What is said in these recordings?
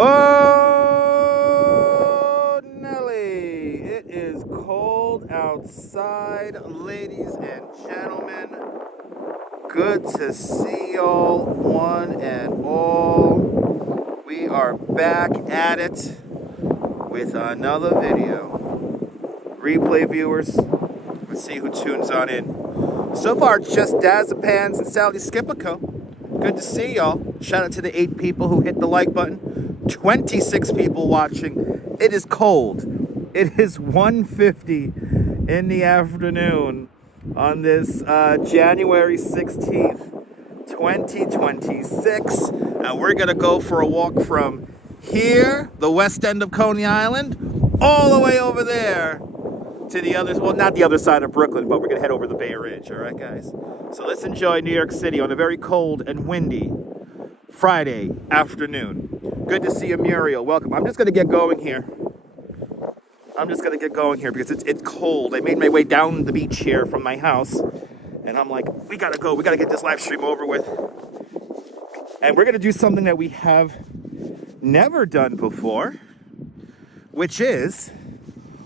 Oh, Nelly, it is cold outside, ladies and gentlemen. Good to see y'all, one and all. We are back at it with another video. Replay viewers, let's see who tunes on in. So far, just Dazapans and Sally Skipico. Good to see y'all. Shout out to the 8 people who hit the like button. 26 people watching. It is cold. It is 1:50 in the afternoon on this January 16th, 2026. And we're going to go for a walk from here, the west end of Coney Island, all the way over there to the other, well, not the other side of Brooklyn, but we're going to head over the Bay Ridge. All right, guys? So let's enjoy New York City on a very cold and windy Friday afternoon. Good to see you, Muriel. Welcome. I'm just going to get going here. Because it's cold. I made my way down the beach here from my house. And I'm like, we got to go. We got to get this live stream over with. And we're going to do something that we have never done before, which is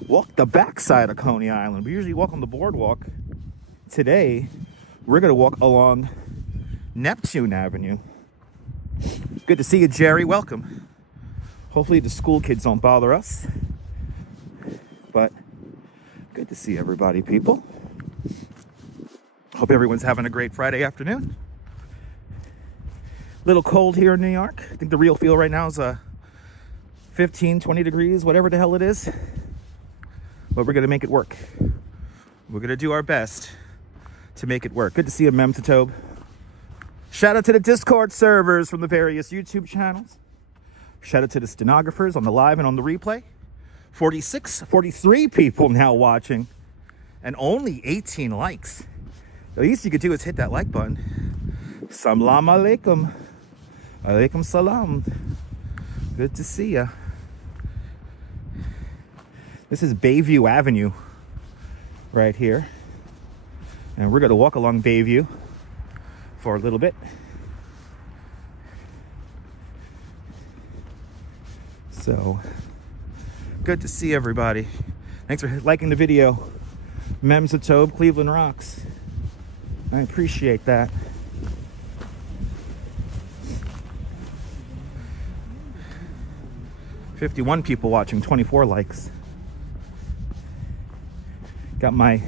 walk the backside of Coney Island. We usually walk on the boardwalk. Today, we're going to walk along Neptune Avenue. Good to see you, Jerry. Welcome. Hopefully the school kids don't bother us. But good to see everybody, people. Hope everyone's having a great Friday afternoon. Little cold here in New York. I think the real feel right now is 15, 20 degrees, whatever the hell it is. But we're going to make it work. We're going to do our best to make it work. Good to see you, Mem Tatobe. Shout out to the Discord servers from the various YouTube channels. Shout out to the stenographers on the live and on the replay. 43 people now watching and only 18 likes. The least you could do is hit that like button. Salam alaikum. Alaikum salam. Good to see ya. This is Bayview Avenue right here. And we're going to walk along Bayview for a little bit. So, good to see everybody. Thanks for liking the video. Mems Tobe, Cleveland rocks. I appreciate that. $51 people watching, 24 likes. Got my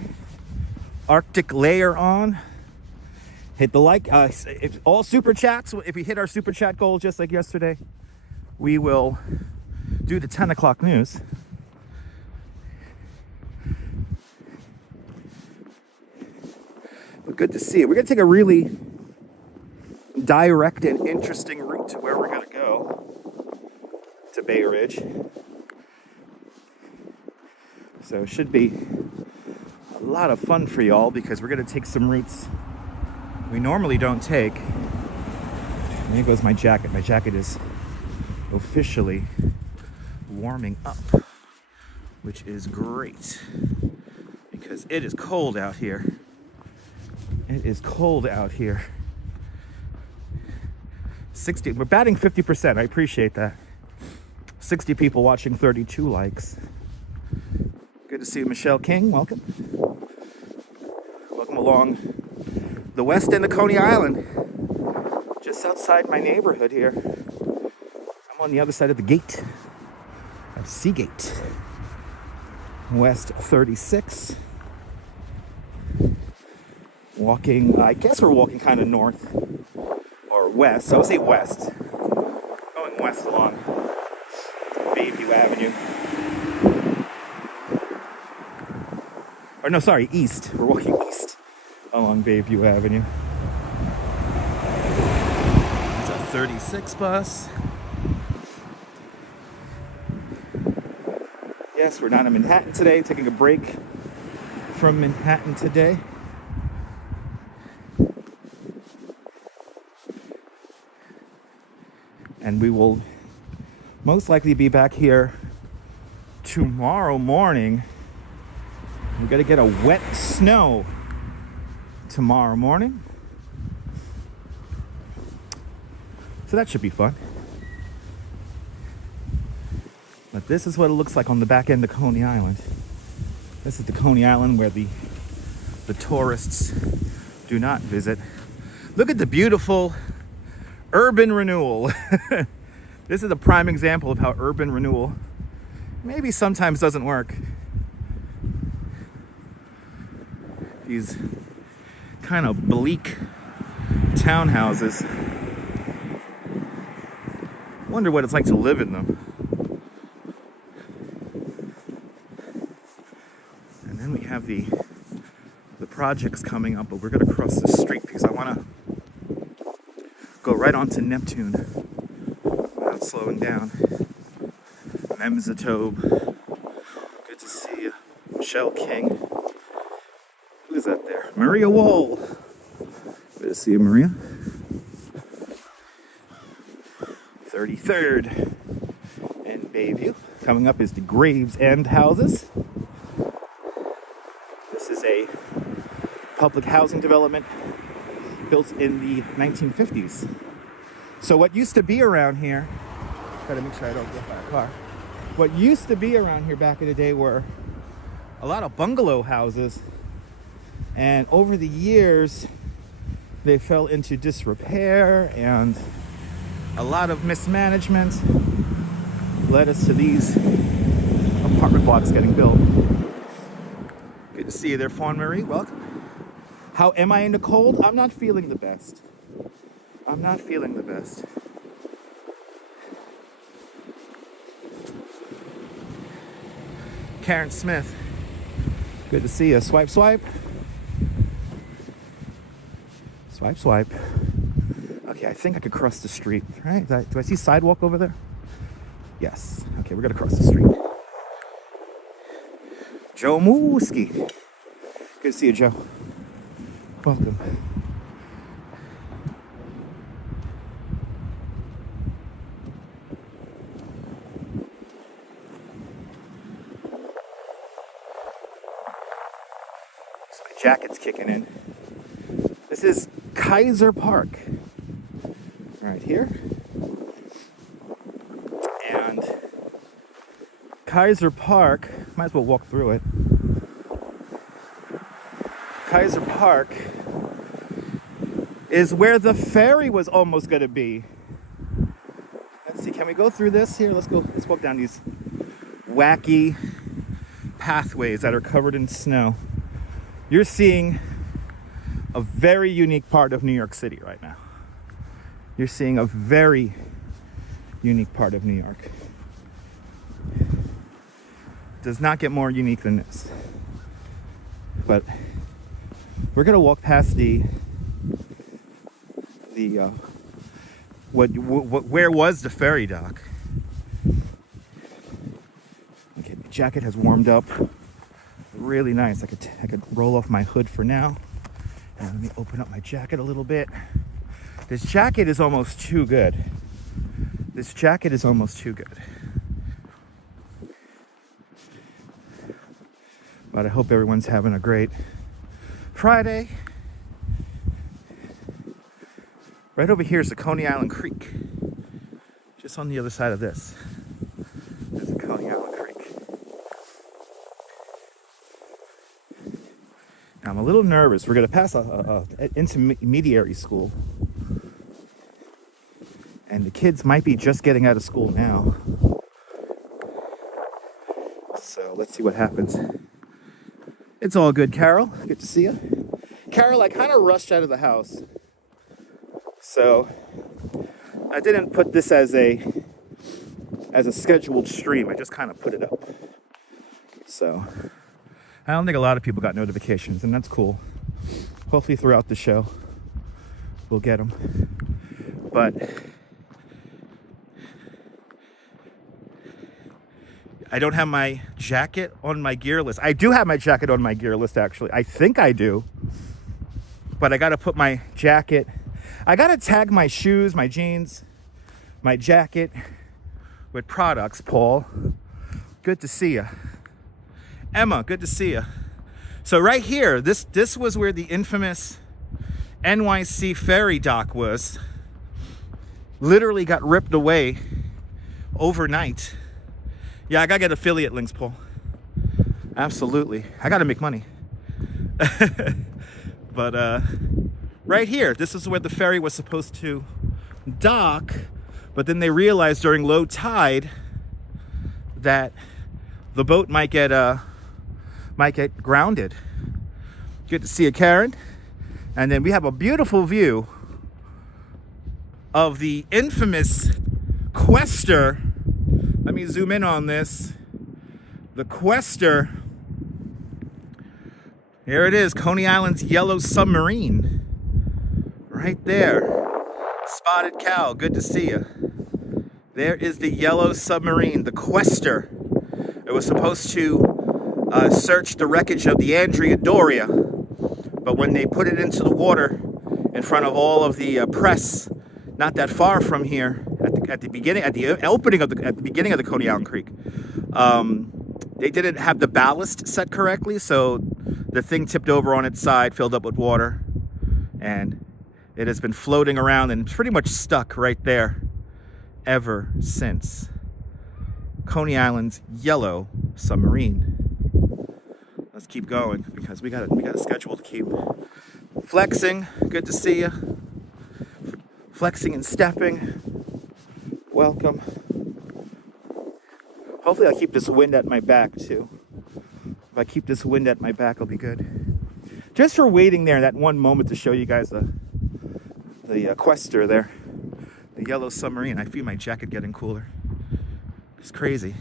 Arctic layer on. Hit the like. If all super chats, if we hit our super chat goal just like yesterday, we will do the 10 o'clock news. But good to see you. We're going to take a really direct and interesting route to where we're going to go, to Bay Ridge. So it should be a lot of fun for y'all because we're going to take some routes we normally don't take. And here goes my jacket. My jacket is officially warming up, which is great because it is cold out here. It is cold out here. 60, we're batting 50%. I appreciate that. 60 people watching, 32 likes. Good to see you, Michelle King. Welcome. Welcome along the west end of Coney Island. Just outside my neighborhood here. I'm on the other side of the gate. Of Seagate. West 36. Walking, I guess we're walking kind of north or west. So I would say west. Going west along Bayview Avenue. Or no, sorry, east. We're walking east along Bayview Avenue. It's a 36 bus. Yes, we're not in Manhattan today, taking a break from Manhattan today. And we will most likely be back here tomorrow morning. We gotta get a wet snow tomorrow morning. So that should be fun. But this is what it looks like on the back end of Coney Island. This is the Coney Island where the tourists do not visit. Look at the beautiful urban renewal. This is a prime example of how urban renewal maybe sometimes doesn't work. These kind of bleak townhouses. Wonder what it's like to live in them. And then we have the projects coming up, but we're gonna cross the street because I wanna go right onto Neptune without slowing down. Memzatobe. Good to see you. Michelle King. Who's that there? Maria Wall. Good to see you, Maria. 33rd and Bayview. Coming up is the Gravesend Houses. This is a public housing development built in the 1950s. So what used to be around here, gotta make sure I don't get by a car. What used to be around here back in the day were a lot of bungalow houses, and over the years they fell into disrepair, and a lot of mismanagement led us to these apartment blocks getting built. Good to see you there, Fawn Marie. Welcome. How am I in the cold? I'm not feeling the best. I'm not feeling the best. Karen Smith. Good to see you. Swipe, swipe. Swipe, swipe. Okay, I think I could cross the street, right? Do I see sidewalk over there? Yes. Okay, we're gonna cross the street. Joe Mooski. Good to see you, Joe. Welcome. So my jacket's kicking in. This is Kaiser Park. Right here. And Kaiser Park, might as well walk through it. Kaiser Park is where the ferry was almost going to be. Let's see, can we go through this here? Let's walk down these wacky pathways that are covered in snow. You're seeing a very unique part of New York City right now. You're seeing a very unique part of New York. Does not get more unique than this. But we're gonna walk past where was the ferry dock? Okay, the jacket has warmed up. Really nice. I could roll off my hood for now. And let me open up my jacket a little bit. This jacket is almost too good. This jacket is almost too good. But I hope everyone's having a great Friday. Right over here is the Coney Island Creek. Just on the other side of this. There's the Coney Island Creek. Now I'm a little nervous. We're going to pass an intermediary school. And the kids might be just getting out of school now. So let's see what happens. It's all good, Carol. Good to see you. Carol, I kind of rushed out of the house. So I didn't put this as a scheduled stream. I just kind of put it up. So I don't think a lot of people got notifications, and that's cool. Hopefully throughout the show we'll get them. But I don't have my jacket on my gear list. I do have my jacket on my gear list, actually. I think I do. But I got to put my jacket... I got to tag my shoes, my jeans, my jacket with products, Paul. Good to see you. Emma, good to see you. So right here, this was where the infamous NYC ferry dock was. Literally got ripped away overnight. Yeah, I gotta get affiliate links, Paul. Absolutely. I gotta make money. But right here, this is where the ferry was supposed to dock, but then they realized during low tide that the boat might get grounded. Good to see you, Karen. And then we have a beautiful view of the infamous Quaker. Let me zoom in on this. The Quaker. Here it is, Coney Island's yellow submarine. Right there. Spotted cow, good to see you. There is the yellow submarine, the Quaker. It was supposed to search the wreckage of the Andrea Doria, but when they put it into the water in front of all of the press, not that far from here, at the beginning of the Coney Island Creek, they didn't have the ballast set correctly, so the thing tipped over on its side, filled up with water, and it has been floating around and pretty much stuck right there ever since. Coney Island's yellow submarine. Let's keep going because we got a schedule to keep. Flexing, good to see you. Flexing and stepping. Welcome. Hopefully I'll keep this wind at my back too. If I keep this wind at my back, I'll be good. Just for waiting there that one moment to show you guys the Quaker there. The yellow submarine. I feel my jacket getting cooler. It's crazy.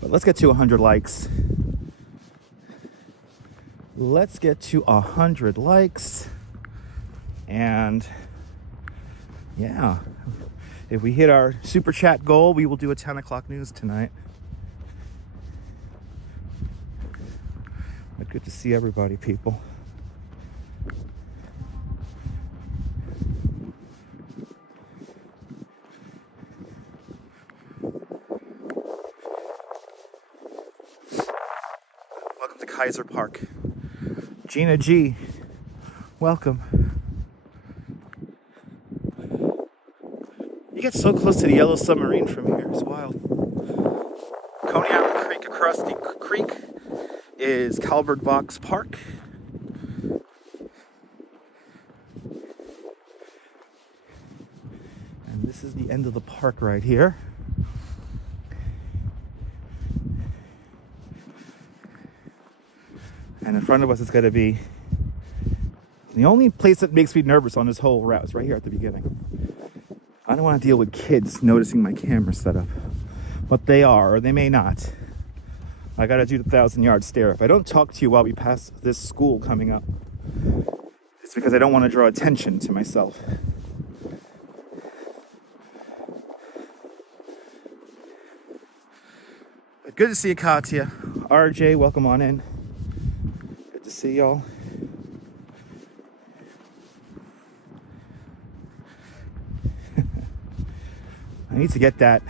But let's get to 100 likes. Let's get to 100 likes. And yeah, if we hit our super chat goal, we will do a 10 o'clock news tonight. But good to see everybody, people. Welcome to Kaiser Park. Gina G, welcome. You get so close to the yellow submarine from here, it's wild. Coney Island Creek, across the creek is Calbert Box Park. And this is the end of the park right here. And in front of us is going to be the only place that makes me nervous on this whole route is right here at the beginning. I don't want to deal with kids noticing my camera setup. But they are, or they may not. I got to do the 1,000-yard stare. If I don't talk to you while we pass this school coming up, it's because I don't want to draw attention to myself. But good to see you, Katya. RJ, welcome on in. Good to see y'all. I need to get that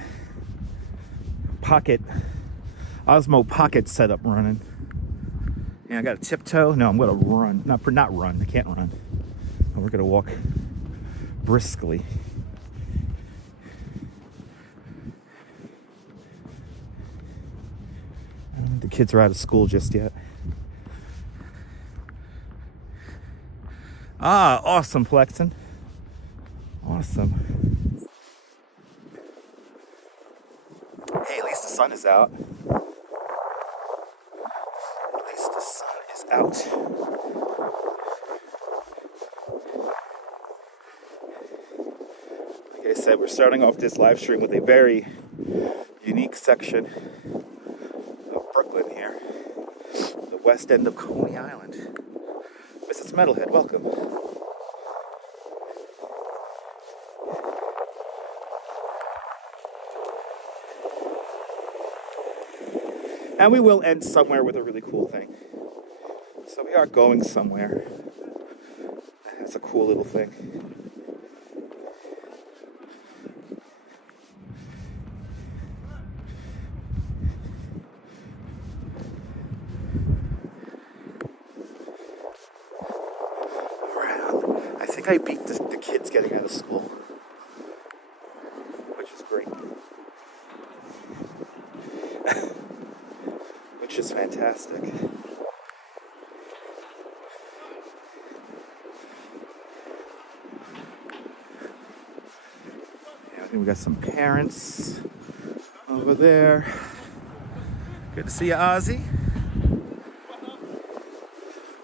Osmo pocket setup running. Yeah, I got a tiptoe. No, I'm gonna run. Not run. I can't run. We're gonna walk briskly. I don't think the kids are out of school just yet. Ah, awesome, flexing. Awesome. Hey, at least the sun is out. At least the sun is out. Like I said, we're starting off this live stream with a very unique section of Brooklyn here. The west end of Coney Island. Mrs. Metalhead, welcome. And we will end somewhere with a really cool thing. So we are going somewhere. That's a cool little thing. I think I beat the kids getting out of school, which is great. Which is fantastic. Yeah, I think we got some parents over there. Good to see you, Ozzy.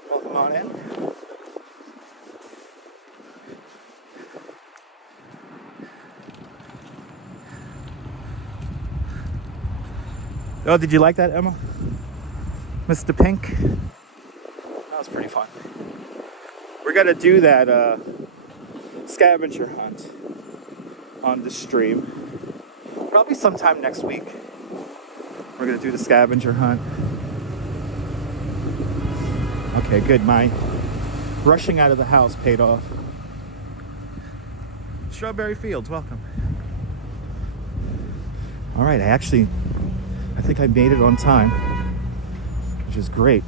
Welcome on in. Oh, did you like that, Emma? Mr. Pink? That was pretty fun. We're gonna do that scavenger hunt on the stream. Probably sometime next week. We're gonna do the scavenger hunt. Okay, good. My rushing out of the house paid off. Strawberry Fields, welcome. All right, I think I made it on time, which is great.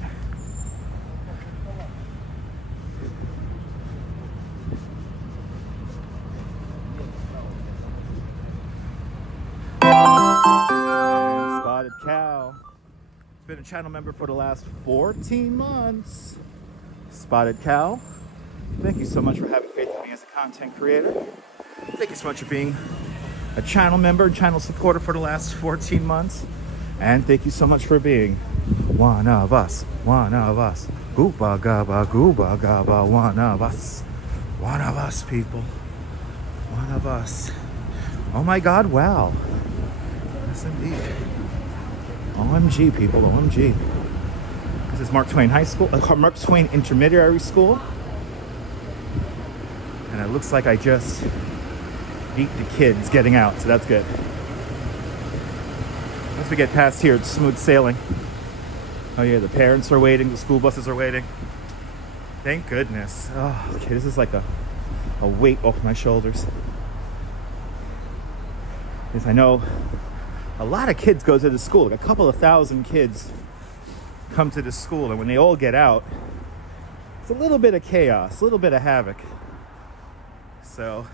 And Spotted Cow. It's been a channel member for the last 14 months. Spotted Cow, thank you so much for having faith in me as a content creator. Thank you so much for being a channel member and channel supporter for the last 14 months. And thank you so much for being one of us, one of us. Gooba gaba, gooba gaba, one of us. One of us, people. One of us. Oh my God, wow. Yes, indeed. OMG, people, OMG. This is Mark Twain High School, Mark Twain Intermediary School. And it looks like I just beat the kids getting out, so that's good. Once we get past here, it's smooth sailing. Oh yeah, the parents are waiting, the school buses are waiting. Thank goodness. Oh, okay, this is like a weight off my shoulders. Because I know a lot of kids go to the school. Like a couple of thousand kids come to the school, and when they all get out, it's a little bit of chaos, a little bit of havoc. So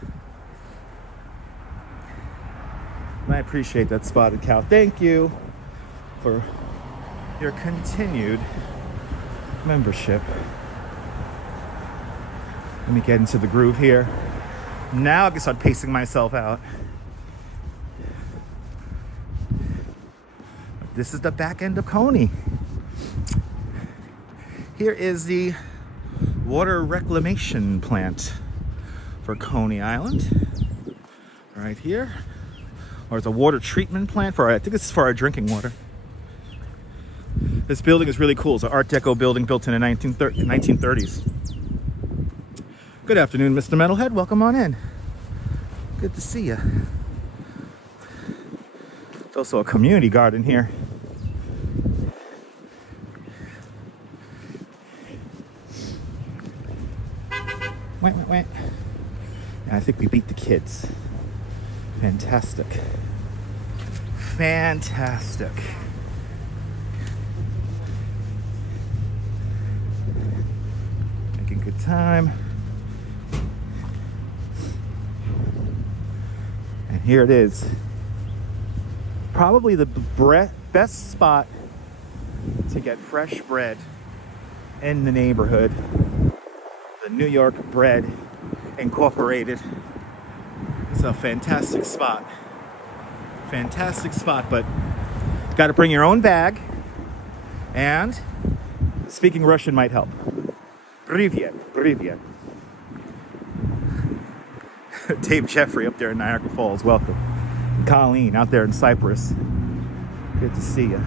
I appreciate that, Spotted Cow. Thank you for your continued membership. Let me get into the groove here. Now I can start pacing myself out. This is the back end of Coney. Here is the water reclamation plant for Coney Island. Right here. Or it's a water treatment plant for, I think this is for our drinking water. This building is really cool. It's an Art Deco building built in the 1930s. Good afternoon, Mr. Metalhead. Welcome on in. Good to see you. There's also a community garden here. Wait. I think we beat the kids. Fantastic. Fantastic. Making good time. And here it is. Probably the best spot to get fresh bread in the neighborhood. The New York Bread Incorporated. It's a fantastic spot. Fantastic spot, but got to bring your own bag. And speaking Russian might help. Привет, привет. Dave Jeffrey up there in Niagara Falls, welcome. Colleen out there in Cyprus. Good to see you.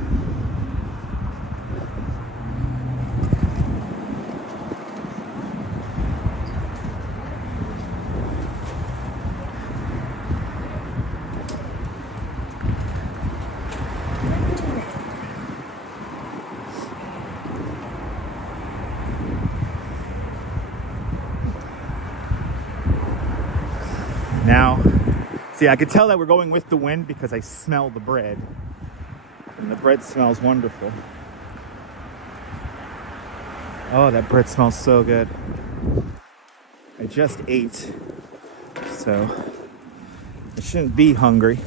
See, I could tell that we're going with the wind because I smell the bread. And the bread smells wonderful. Oh, that bread smells so good. I just ate, so I shouldn't be hungry,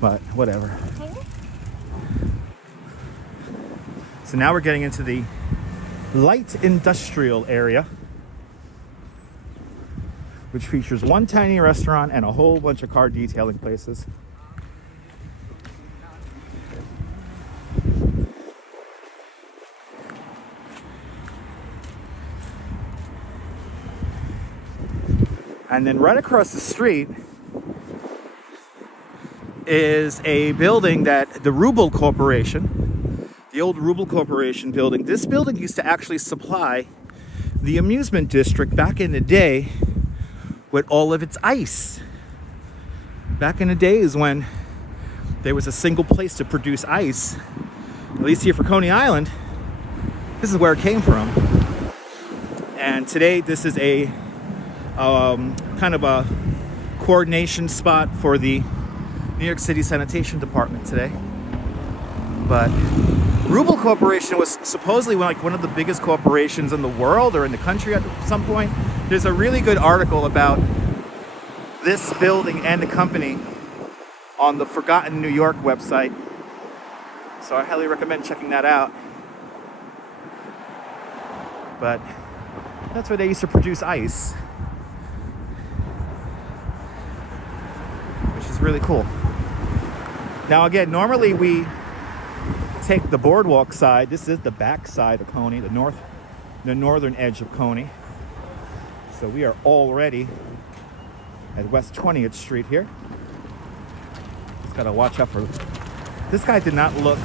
but whatever. So now we're getting into the light industrial area, which features one tiny restaurant and a whole bunch of car detailing places. And then right across the street is a building that the Rubble Corporation, the old Rubble Corporation building. This building used to actually supply the amusement district back in the day with all of its ice. Back in the days when there was a single place to produce ice, at least here for Coney Island, this is where it came from. And today this is a kind of a coordination spot for the New York City Sanitation Department today. But Rubble Corporation was supposedly one of the biggest corporations in the world or in the country at some point. There's a really good article about this building and the company on the Forgotten New York website. So I highly recommend checking that out. But that's where they used to produce ice, which is really cool. Now again, normally we take the boardwalk side. This is the back side of Coney, the northern edge of Coney. So we are already at West 20th Street here. Just gotta watch out for this guy. Did not look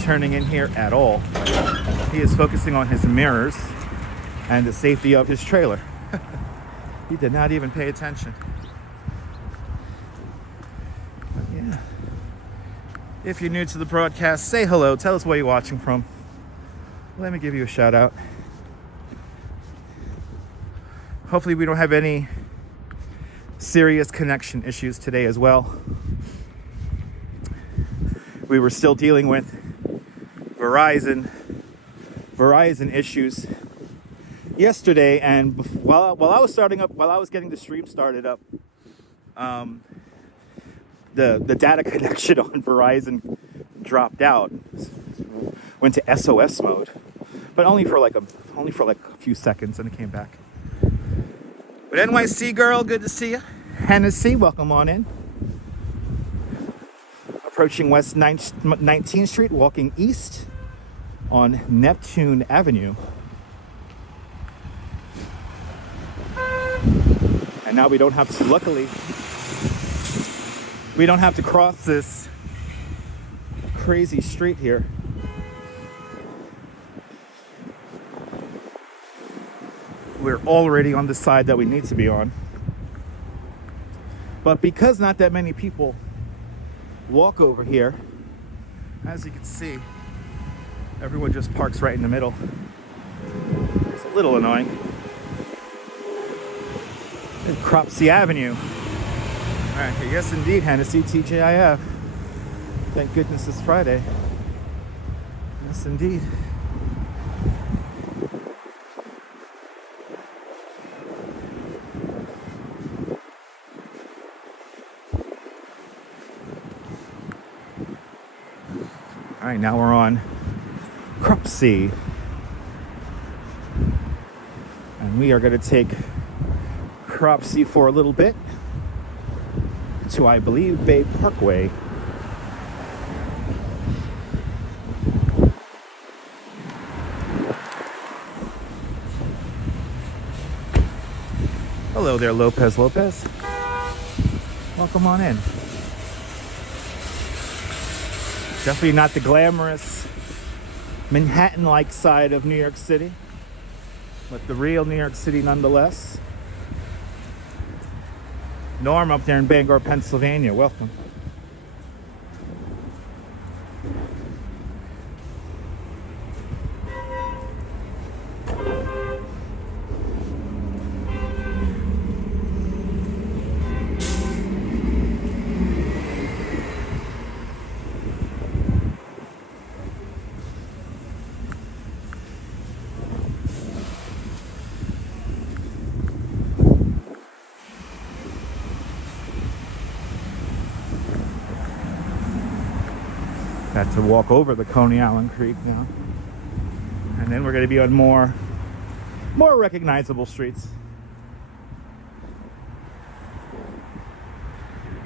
turning in here at all. He is focusing on his mirrors and the safety of his trailer. He did not even pay attention. But yeah. If you're new to the broadcast, say hello. Tell us where you're watching from. Let me give you a shout out. Hopefully we don't have any serious connection issues today as well. We were still dealing with Verizon issues yesterday, and while I was getting the stream started up, the data connection on Verizon dropped out, went to SOS mode, but only for like a few seconds, and it came back. But NYC girl, good to see you. Hennessy, welcome on in. Approaching West 19th Street, walking east on Neptune Avenue. And now we don't have to, luckily, we don't have to cross this crazy street here. We're already on the side that we need to be on. But because not that many people walk over here, as you can see, everyone just parks right in the middle. It's a little annoying. And Cropsey Avenue. All right, yes indeed, Hennessy, TGIF. Thank goodness it's Friday. Yes indeed. All right, now we're on Cropsey. And we are going to take Cropsey for a little bit to, I believe, Bay Parkway. Hello there, Lopez. Welcome on in. Definitely not the glamorous Manhattan-like side of New York City, but the real New York City nonetheless. Norm up there in Bangor, Pennsylvania, welcome. Had to walk over the Coney Island Creek now. And then we're going to be on more recognizable streets.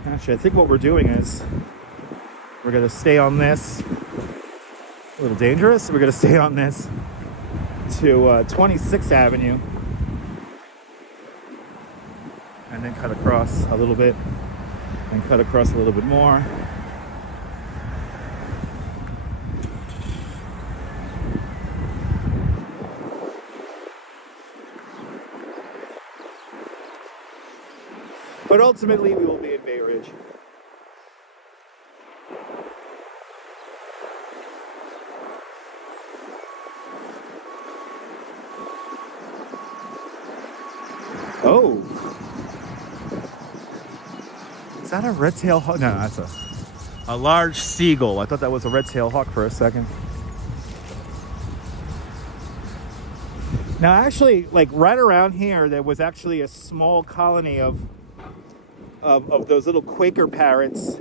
Actually, I think what we're doing is we're going to stay on this. A little dangerous. We're going to stay on this to 26th Avenue. And then cut across a little bit. And cut across a little bit more. But ultimately, we will be in Bay Ridge. Oh. Is that a red-tailed hawk? No, that's a large seagull. I thought that was a red-tailed hawk for a second. Now, actually, like right around here, there was actually a small colony of those little Quaker parrots,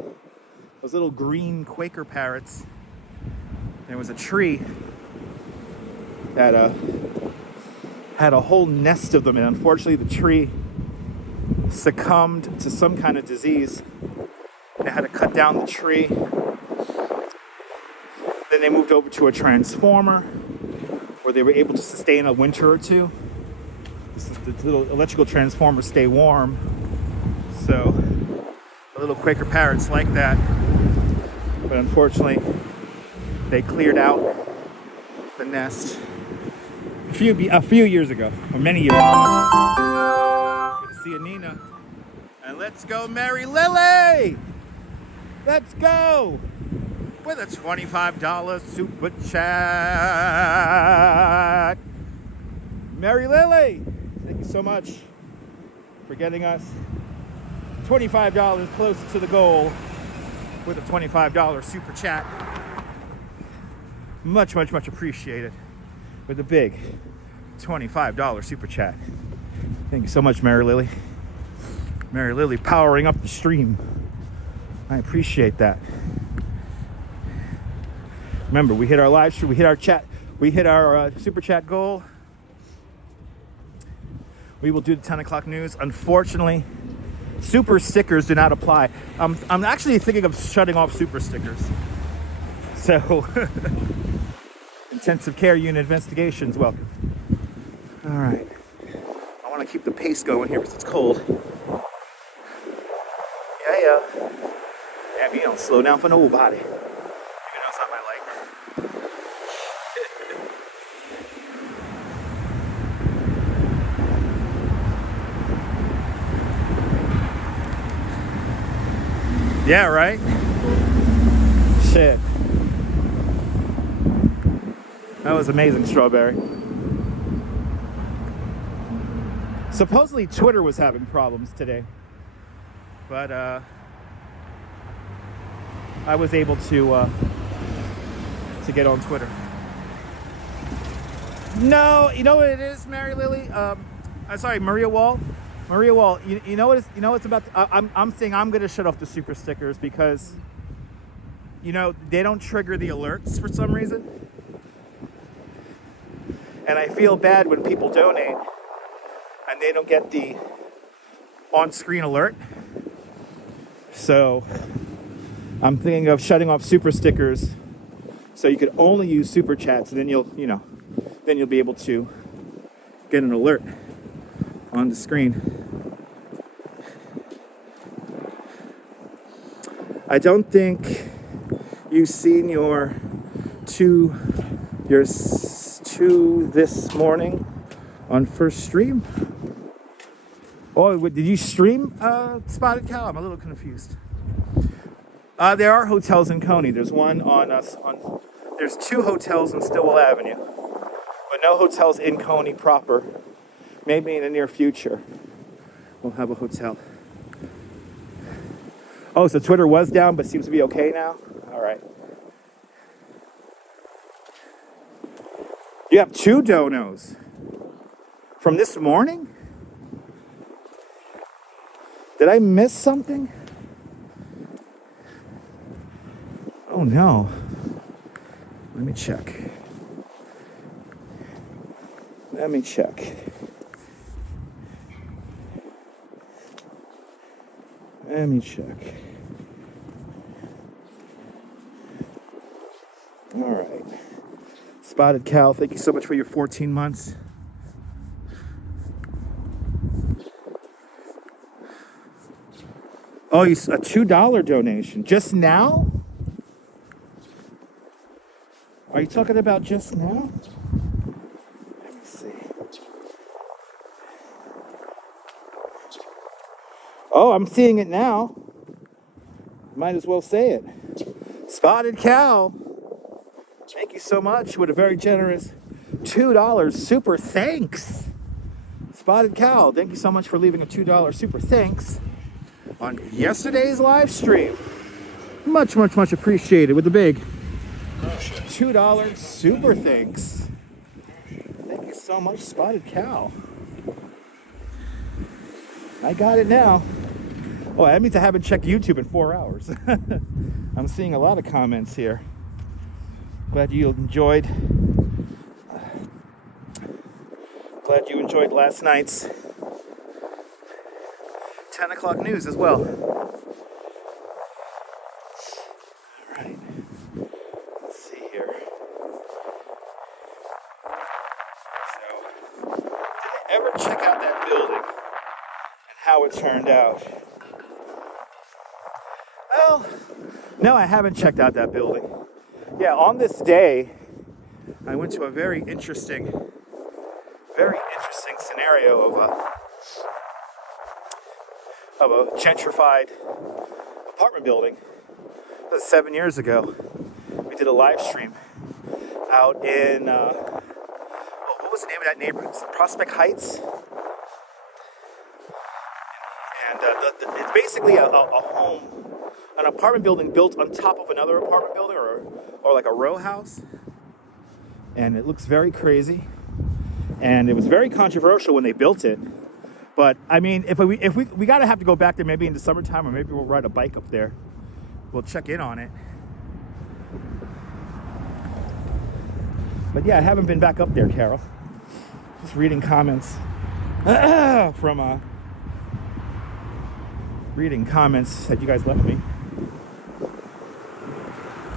those little green Quaker parrots. There was a tree that had a whole nest of them, and unfortunately the tree succumbed to some kind of disease. They had to cut down the tree. Then they moved over to a transformer where they were able to sustain a winter or two. The little electrical transformers stay warm. So the little Quaker parrots like that. But unfortunately, they cleared out the nest a few years ago, or many years ago. Good to see you, Nina. And let's go, Mary Lily! Let's go! With a $25 super chat. Mary Lily, thank you so much for getting us $25 closer to the goal with a $25 super chat. Much, much, much appreciated with a big $25 super chat. Thank you so much, Mary Lily. Mary Lily powering up the stream. I appreciate that. Remember, we hit our live stream, we hit our chat, we hit our super chat goal. We will do the 10 o'clock news. Unfortunately, super stickers do not apply. I'm actually thinking of shutting off super stickers. So, intensive care unit investigations, welcome. All right. I want to keep the pace going here because it's cold. Yeah. Yeah, you don't slow down for nobody. Even though it's not my life. Yeah, right? Shit. That was amazing, Strawberry. Supposedly Twitter was having problems today. But I was able to get on Twitter. No, you know what it is, Mary Lily? Sorry, Maria Wall. Maria Wall, you know what it's about? I'm saying I'm going to shut off the super stickers because, they don't trigger the alerts for some reason. And I feel bad when people donate and they don't get the on-screen alert. So I'm thinking of shutting off super stickers so you could only use super chats, and then you'll be able to get an alert on the screen. I don't think you've seen your two this morning on first stream. Oh, did you stream Spotted Cow? I'm a little confused. There are hotels in Coney. There's one there's two hotels on Stillwell Avenue, but no hotels in Coney proper. Maybe in the near future, we'll have a hotel. Oh, so Twitter was down, but seems to be okay now? All right. You have two donos from this morning? Did I miss something? Oh, no. Let me check. Let me check. Let me check. All right. Spotted Cow, thank you so much for your 14 months. Oh, a $2 donation. Just now? Are you talking about just now? Let me see. Oh, I'm seeing it now. Might as well say it. Spotted Cow, thank you so much with a very generous $2 super thanks. Spotted Cow, thank you so much for leaving a $2 super thanks on yesterday's live stream. Much, much, much appreciated with the big $2 super thanks. Thank you so much, Spotted Cow. I got it now. Oh, that means I haven't checked YouTube in 4 hours. I'm seeing a lot of comments here. Glad you enjoyed last night's 10 o'clock news as well. All right. Let's see here. So, did I ever check out that building and how it turned out? Well, no, I haven't checked out that building. Yeah, on this day, I went to a very interesting scenario of a gentrified apartment building. That was 7 years ago. We did a live stream out in, what was the name of that neighborhood? Prospect Heights. And it's basically a home, an apartment building built on top of another apartment building, or like a row house. And it looks very crazy. And it was very controversial when they built it. But I mean, if we gotta have to go back there maybe in the summertime, or maybe we'll ride a bike up there. We'll check in on it. But yeah, I haven't been back up there, Carol. Just reading comments from reading comments that you guys left me.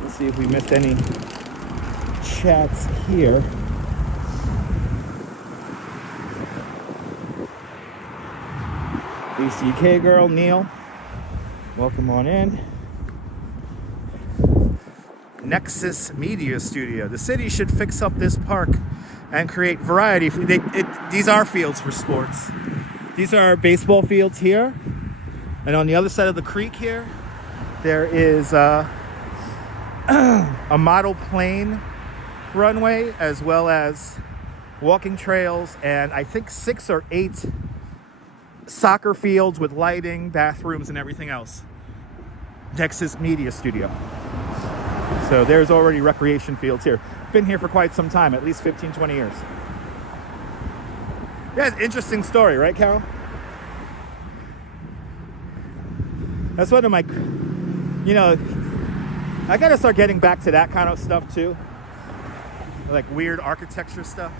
Let's see if we missed any chats here. BCK girl, Neil, welcome on in. Nexus Media Studio. The city should fix up this park and create variety. These are fields for sports. These are baseball fields here. And on the other side of the creek here, there is a model plane runway, as well as walking trails, and I think 6 or 8 soccer fields with lighting, bathrooms, and everything else. Nexus Media Studio. So there's already recreation fields here. Been here for quite some time, at least 15, 20 years. Yeah, it's an interesting story, right, Carol? That's one of my, I gotta start getting back to that kind of stuff too. Like weird architecture stuff.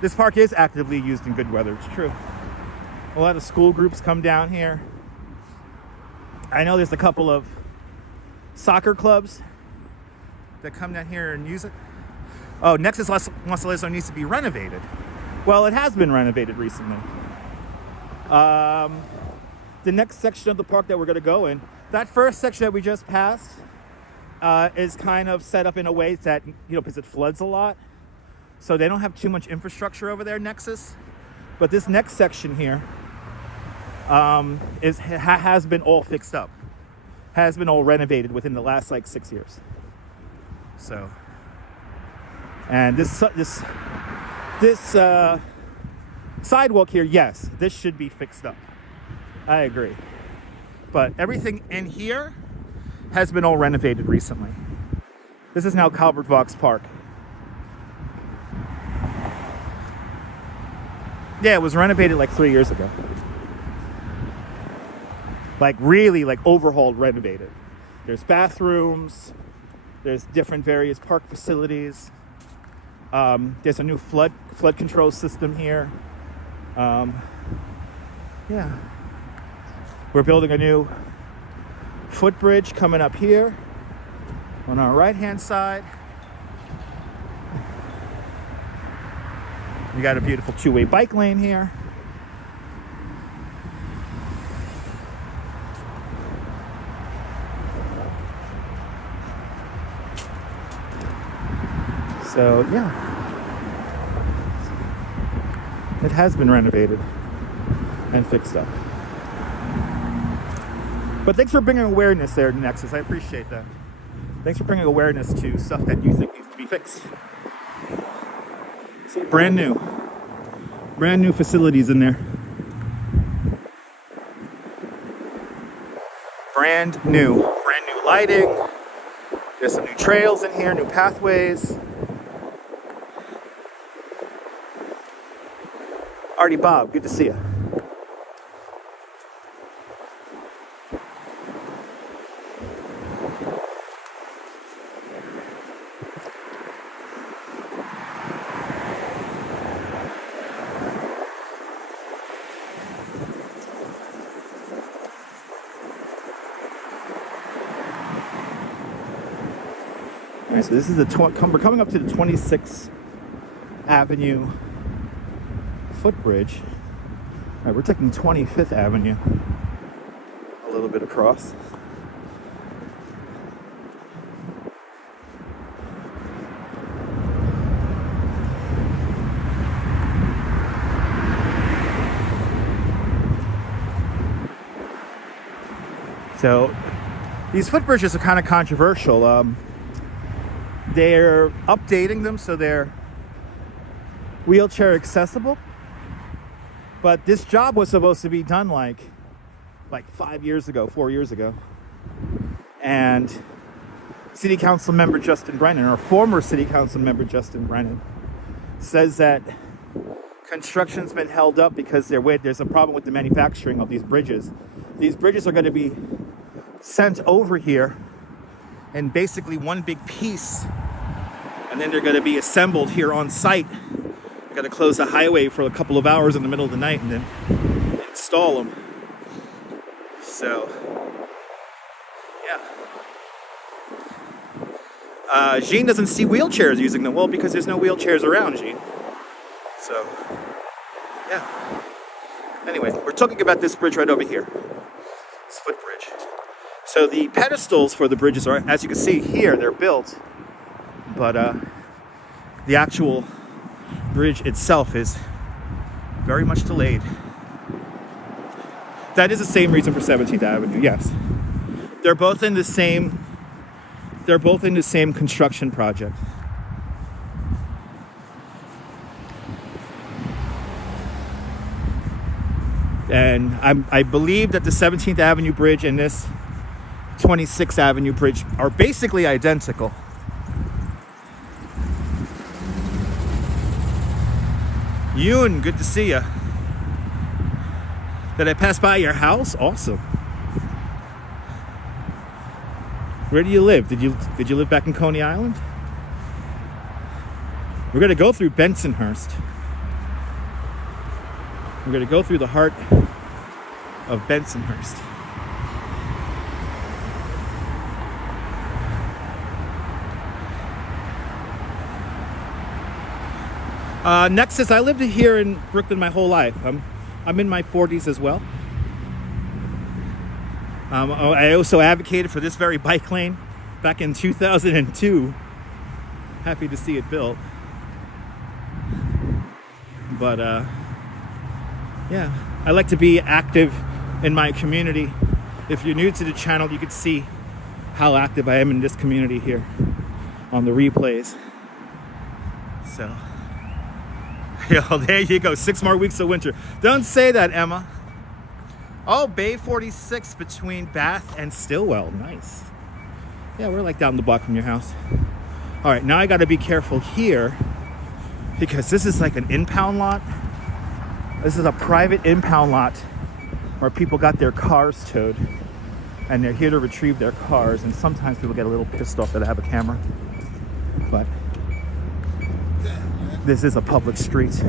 This park is actively used in good weather, it's true. A lot of school groups come down here. I know there's a couple of soccer clubs that come down here and use it. Oh, Nexus Los Angeles needs to be renovated. Well, it has been renovated recently. The next section of the park that we're going to go in, that first section that we just passed, is kind of set up in a way that, because it floods a lot. So they don't have too much infrastructure over there, Nexus. But this next section here has been all fixed up. Has been all renovated within the last 6 years. So, and this sidewalk here, yes, this should be fixed up. I agree. But everything in here has been all renovated recently. This is now Calbert Park. Yeah, it was renovated 3 years ago. Really overhauled, renovated. There's bathrooms, There's different various park facilities. There's a new flood control system here. Yeah. We're building a new footbridge coming up here on our right-hand side. We got a beautiful two-way bike lane here. So, yeah. It has been renovated and fixed up. But thanks for bringing awareness there, Nexus. I appreciate that. Thanks for bringing awareness to stuff that you think needs to be fixed. See, brand new facilities in there. Brand new lighting. There's some new trails in here, new pathways. Artie Bob, good to see you. All right, so this is we're coming up to the 26th Avenue footbridge. All right, we're taking 25th Avenue a little bit across. So these footbridges are kind of controversial. They're updating them so they're wheelchair accessible. But this job was supposed to be done like 4 years ago. And City Council member Justin Brennan, or former City Council member Justin Brennan, says that construction's been held up because there's a problem with the manufacturing of these bridges. These bridges are going to be sent over here in basically one big piece, and then they're going to be assembled here on site. Got to close the highway for a couple of hours in the middle of the night and then install them. So, yeah. Jean doesn't see wheelchairs using them. Well, because there's no wheelchairs around, Jean. So, yeah. Anyway, we're talking about this bridge right over here. This footbridge. So the pedestals for the bridges are, as you can see here, they're built. But the actual bridge itself is very much delayed. That is the same reason for 17th Avenue, yes. They're both in the same construction project. And I believe that the 17th Avenue Bridge and this 26th Avenue Bridge are basically identical. Yoon, good to see you. Did I pass by your house? Awesome. Where do you live? Did you live back in Coney Island? We're gonna go through Bensonhurst. We're gonna go through the heart of Bensonhurst. Nexus, I lived here in Brooklyn my whole life. I'm in my 40s as well. I also advocated for this very bike lane back in 2002. Happy to see it built. But yeah, I like to be active in my community. If you're new to the channel, you can see how active I am in this community here on the replays. So, yo, there you go. 6 more weeks of winter. Don't say that, Emma. Oh, Bay 46 between Bath and Stillwell. Nice. Yeah, we're like down the block from your house. All right, now I got to be careful here because this is like an impound lot. This is a private impound lot where people got their cars towed. and they're here to retrieve their cars, and sometimes people get a little pissed off that I have a camera, but this is a public street.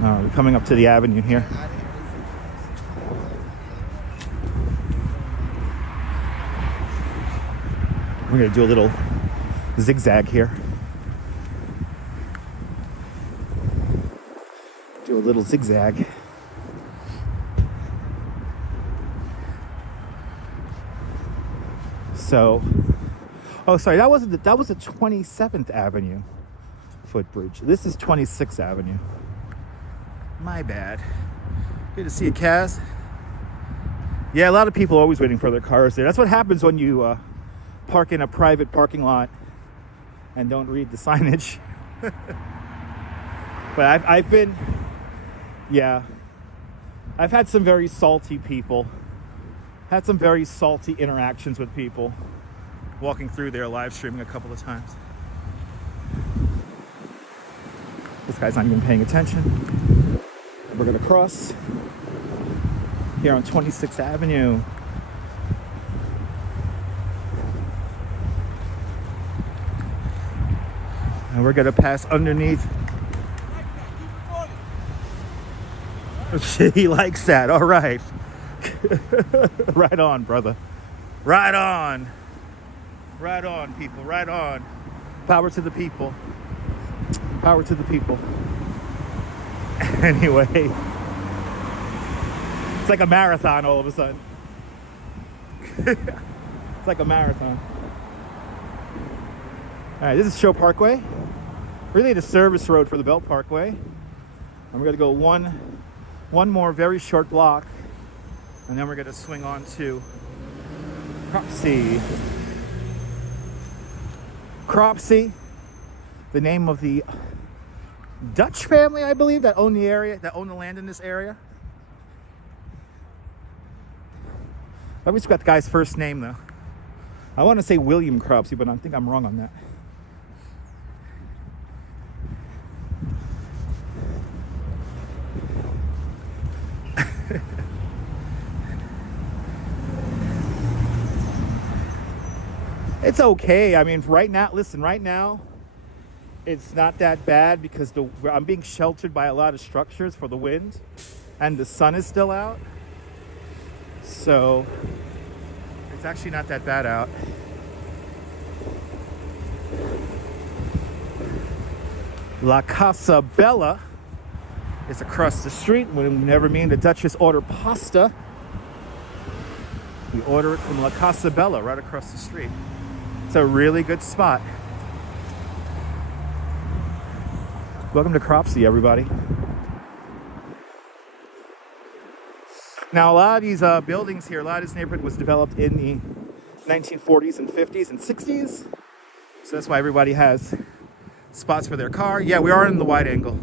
All right, we're coming up to the avenue here. We're gonna do a little zigzag here. Do a little zigzag. So, oh, sorry, that was the 27th Avenue footbridge. This is 26th Avenue. My bad. Good to see you, Kaz. Yeah, a lot of people are always waiting for their cars there. That's what happens when you park in a private parking lot and don't read the signage. But I've been, yeah, I've had some very salty people. Had some very salty interactions with people walking through there, live streaming a couple of times. This guy's not even paying attention. We're gonna cross here on 26th Avenue. And we're gonna pass underneath. He likes that, all right. Right on, brother. Right on. Right on, people, right on. Power to the people. Power to the people. Anyway, it's like a marathon all of a sudden. It's like a marathon. All right, this is Show Parkway. Really the service road for the Belt Parkway. And we're gonna go one more very short block, and then we're gonna swing on to Cropsey. Cropsey, the name of the Dutch family, I believe, that own the area, that own the land in this area. I always forgot the guy's first name though. I want to say William Cropsey, but I think I'm wrong on that. It's okay. I mean, right now, listen, right now, it's not that bad because I'm being sheltered by a lot of structures for the wind, and the sun is still out. So it's actually not that bad out. La Casa Bella is across the street. Whenever me and the Duchess order pasta, we order it from La Casa Bella right across the street. It's a really good spot. Welcome to Cropsey, everybody. Now, a lot of these buildings here, a lot of this neighborhood was developed in the 1940s and 50s and 60s. So that's why everybody has spots for their car. Yeah, we are in the wide angle.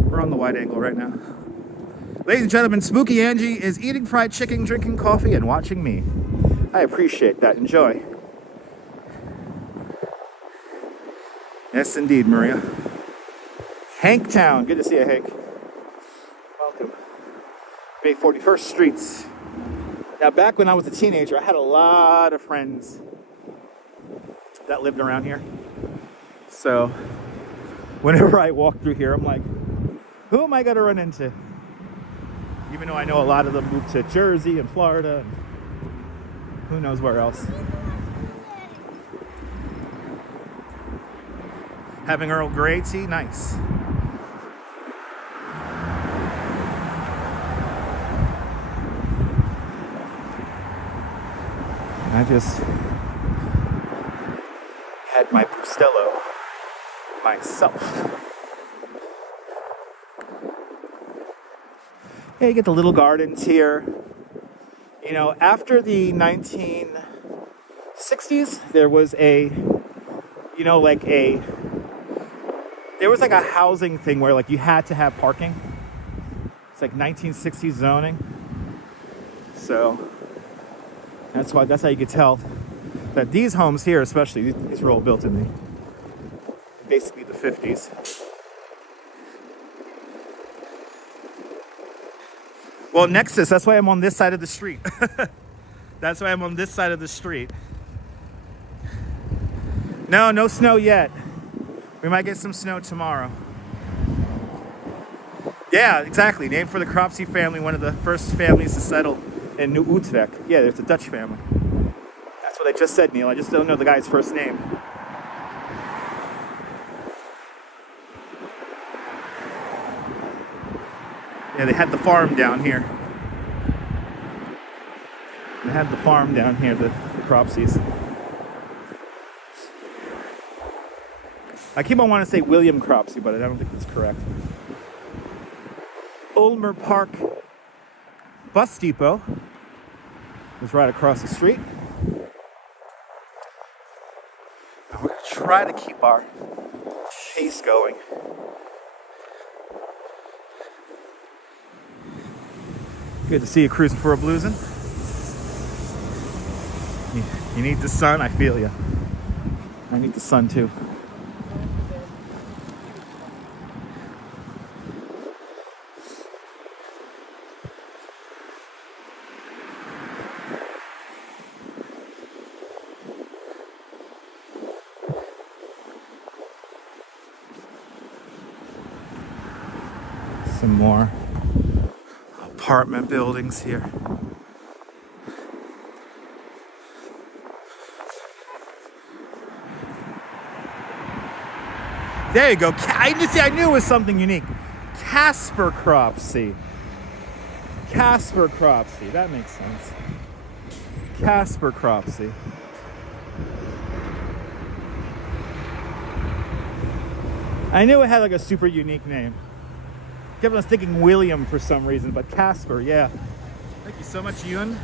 We're on the wide angle right now. Ladies and gentlemen, Spooky Angie is eating fried chicken, drinking coffee, and watching me. I appreciate that. Enjoy. Yes, indeed, Maria. Hanktown. Good to see you, Hank. Welcome. Bay 41st Streets. Now, back when I was a teenager, I had a lot of friends that lived around here. So, whenever I walk through here, I'm like, who am I going to run into? Even though I know a lot of them moved to Jersey and Florida, and who knows where else. Having Earl Grey tea? Nice. I just had my Pustello myself. Yeah, you get the little gardens here. You know, after the 1960s, there was there was like a housing thing where like you had to have parking. It's like 1960s zoning. So that's how you could tell that these homes here, especially, these were all built in basically the 50s. Well, Nexus, that's why I'm on this side of the street. That's why I'm on this side of the street. No snow yet. We might get some snow tomorrow. Yeah, exactly. Named for the Cropsey family, one of the first families to settle in New Utrecht. Yeah, there's a Dutch family. That's what I just said, Neil. I just don't know the guy's first name. Yeah, they had the farm down here. They had the farm down here, the Cropseys. I keep on wanting to say William Cropsey, but I don't think that's correct. Ulmer Park Bus Depot is right across the street. We're going to try to keep our pace going. Good to see you cruising for a bluesin'. You need the sun, I feel you. I need the sun too. Some more apartment buildings here. There you go. I knew it was something unique. Casper Cropsey. Casper Cropsey. That makes sense. Casper Cropsey. I knew it had like a super unique name. I was thinking William for some reason, but Casper, yeah. Thank you so much, Yun.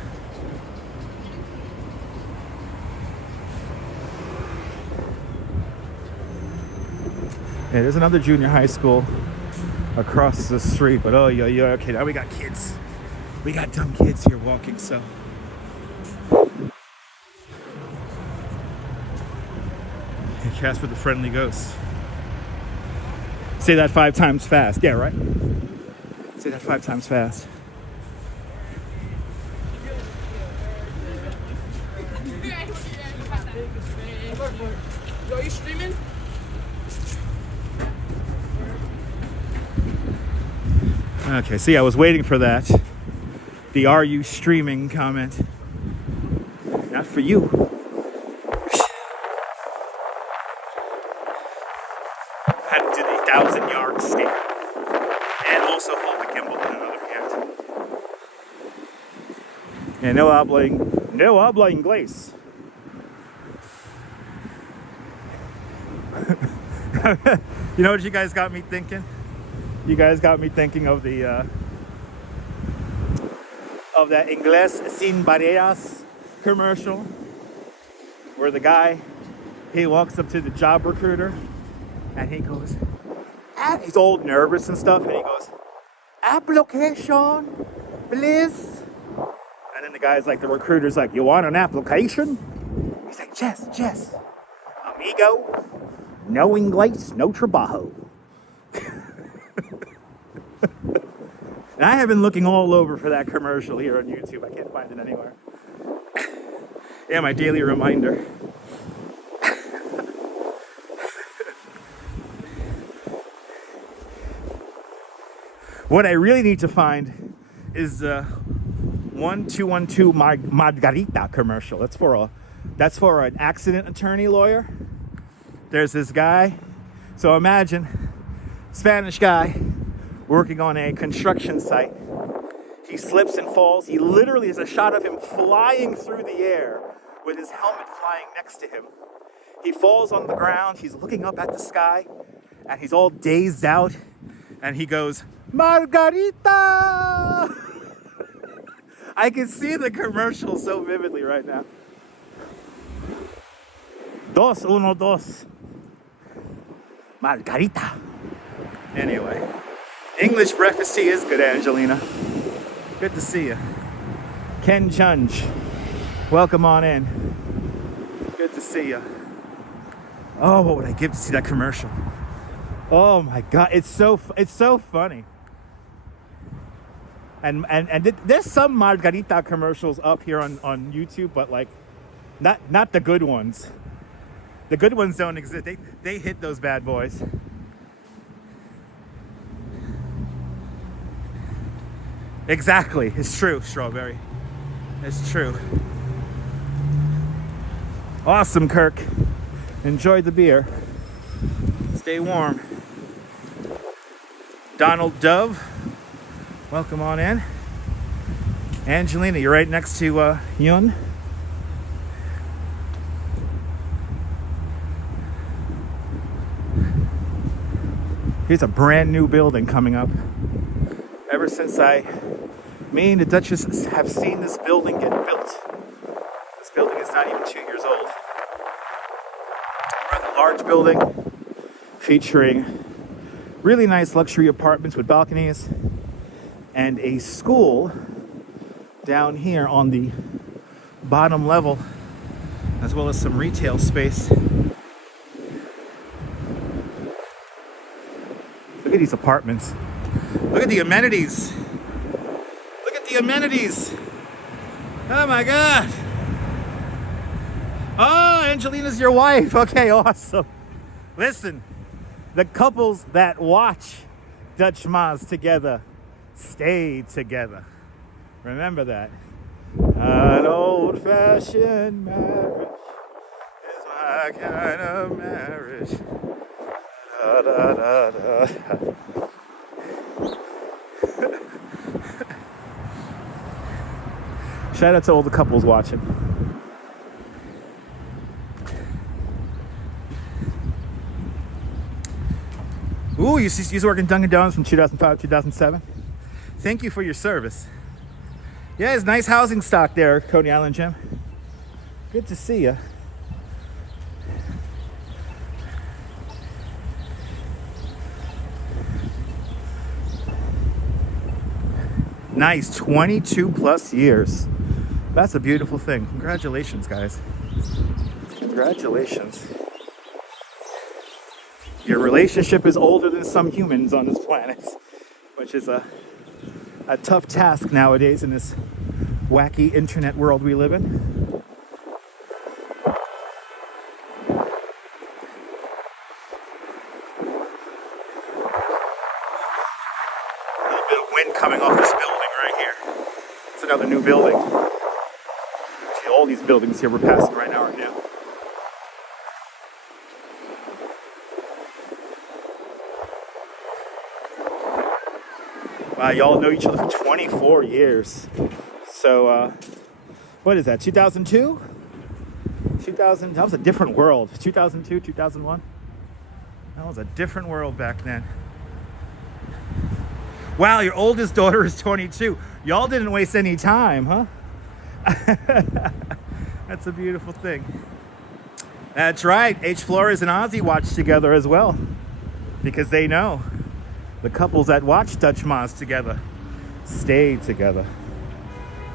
Yeah, there's another junior high school across the street, but oh, yeah, okay, now we got kids. We got dumb kids here walking, so. Hey, Casper the Friendly Ghost. Say that 5 times fast. Yeah, right? Say that 5 times fast. Are you streaming? Okay, see, I was waiting for that. The "Are you streaming" comment. Not for you. Had to do the 1,000-yard stare. And also hold the gimbal in another hand. And no habla inglés. You know what you guys got me thinking? You guys got me thinking of the of that Inglés Sin Barreras commercial, where the guy, he walks up to the job recruiter and he goes, he's all nervous and stuff, and he goes, "Application, please." And then the guy's like, the recruiter's like, "You want an application?" He's like, yes, amigo, no Inglés, no trabajo. And I have been looking all over for that commercial here on YouTube. I can't find it anywhere. Yeah, my daily reminder. What I really need to find is the 1212 Margarita commercial. That's for an accident attorney lawyer. There's this guy. So imagine, Spanish guy working on a construction site. He slips and falls. He literally is a shot of him flying through the air with his helmet flying next to him. He falls on the ground. He's looking up at the sky and he's all dazed out. And he goes, "Margarita!" I can see the commercial so vividly right now. 212. Margarita. Anyway. English breakfast tea is good, Angelina. Good to see you. Ken Chunge, welcome on in. Good to see you. Oh, what would I give to see that commercial? Oh my God, it's so funny. There's some Margarita commercials up here on YouTube, but like not the good ones. The good ones don't exist. They hit those bad boys. Exactly. It's true, Strawberry. It's true. Awesome, Kirk. Enjoy the beer. Stay warm. Donald Dove, welcome on in. Angelina, you're right next to Yun. Here's a brand new building coming up. Ever since me and the Duchess have seen this building get built. This building is not even 2 years old. A rather large building featuring really nice luxury apartments with balconies and a school down here on the bottom level, as well as some retail space. Look at these apartments. Look at the amenities. Look at the amenities. Oh my God. Oh, Angelina's your wife. Okay, awesome. Listen, the couples that watch Dutch Ma's together stay together. Remember that. An old-fashioned marriage is my kind of marriage. Da, da, da, da. Shout out to all the couples watching. Ooh, you used to work in Dunkin' Donuts from 2005 2007. Thank you for your service. Yeah, it's nice housing stock there, Coney Island, Jim. Good to see you. Nice, 22 plus years. That's a beautiful thing. Congratulations, guys. Congratulations. Your relationship is older than some humans on this planet, which is a tough task nowadays in this wacky internet world we live in. A little bit of wind coming off this building right here. It's another new building. Actually, all these buildings here we're passing right now are new. Wow, y'all know each other for 24 years. So, what is that, 2002? 2000, that was a different world. 2002, 2001. That was a different world back then. Wow, your oldest daughter is 22. Y'all didn't waste any time, huh? That's a beautiful thing. That's right, H. Flores and Ozzy watch together as well, because they know the couples that watch Dutch Ma's together stay together.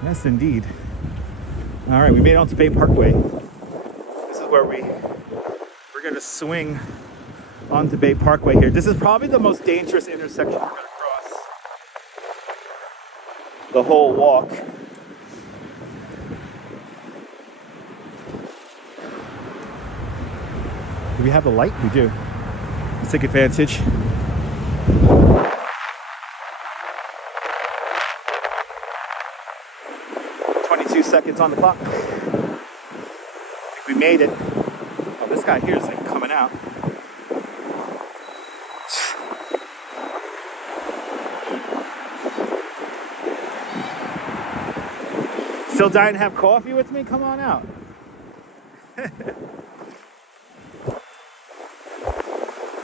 Yes, indeed. All right, we made it onto Bay Parkway. This is where we're gonna swing onto Bay Parkway here. This is probably the most dangerous intersection we're gonna cross the whole walk. Do we have a light? We do. Let's take advantage. 22 seconds on the clock. I think we made it. Oh, this guy here is like coming out. Still dying to have coffee with me? Come on out.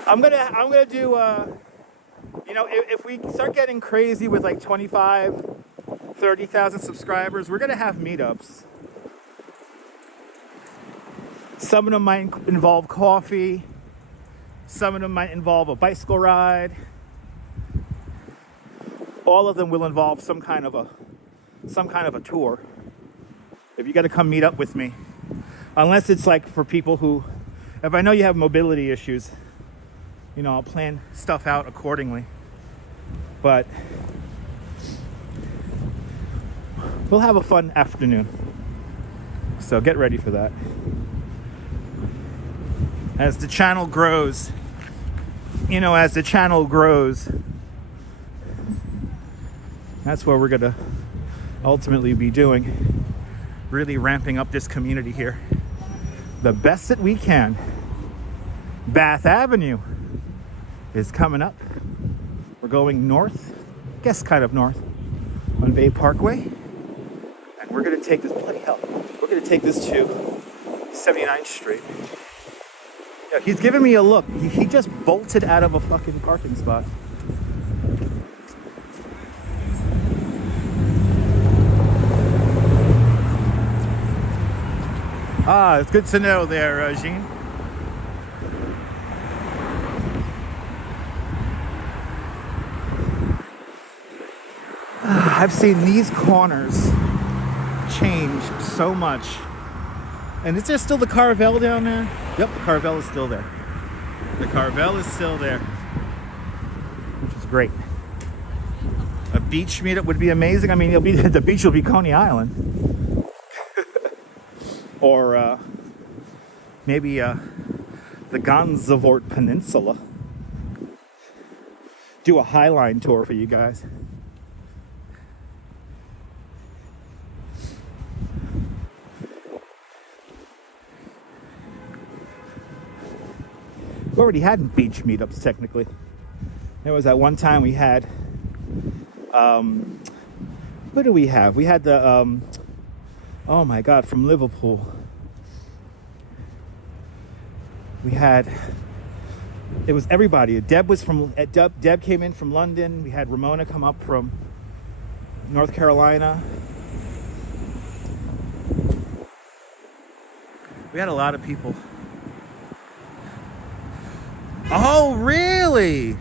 I'm gonna do, you know, if we start getting crazy with like 25, 30,000 subscribers, we're gonna have meetups. Some of them might involve coffee. Some of them might involve a bicycle ride. All of them will involve some kind of a tour. If you got to come meet up with me, unless it's like for people who, if I know you have mobility issues, you know, I'll plan stuff out accordingly. But we'll have a fun afternoon. So get ready for that. As the channel grows, you know, as the channel grows, that's what we're gonna ultimately be doing. Really ramping up this community here the best that we can. Bath Avenue is coming up. We're going north, I guess kind of north, on Bay Parkway. And we're gonna take this, bloody hell, we're gonna take this to 79th Street. Yeah, he's giving me a look. He just bolted out of a fucking parking spot. Ah, it's good to know there, Jean. I've seen these corners change so much. And is there still the Carvel down there? Yep, the Carvel is still there. The Carvel is still there, which is great. A beach meetup would be amazing. I mean, the beach will be Coney Island. Or maybe the Gansevoort Peninsula. Do a Highline tour for you guys. We already had beach meetups technically. There was that one time we had, what do we have? We had the, oh my God, from Liverpool. We had, it was everybody. Deb came in from London. We had Ramona come up from North Carolina. We had a lot of people. Oh, really?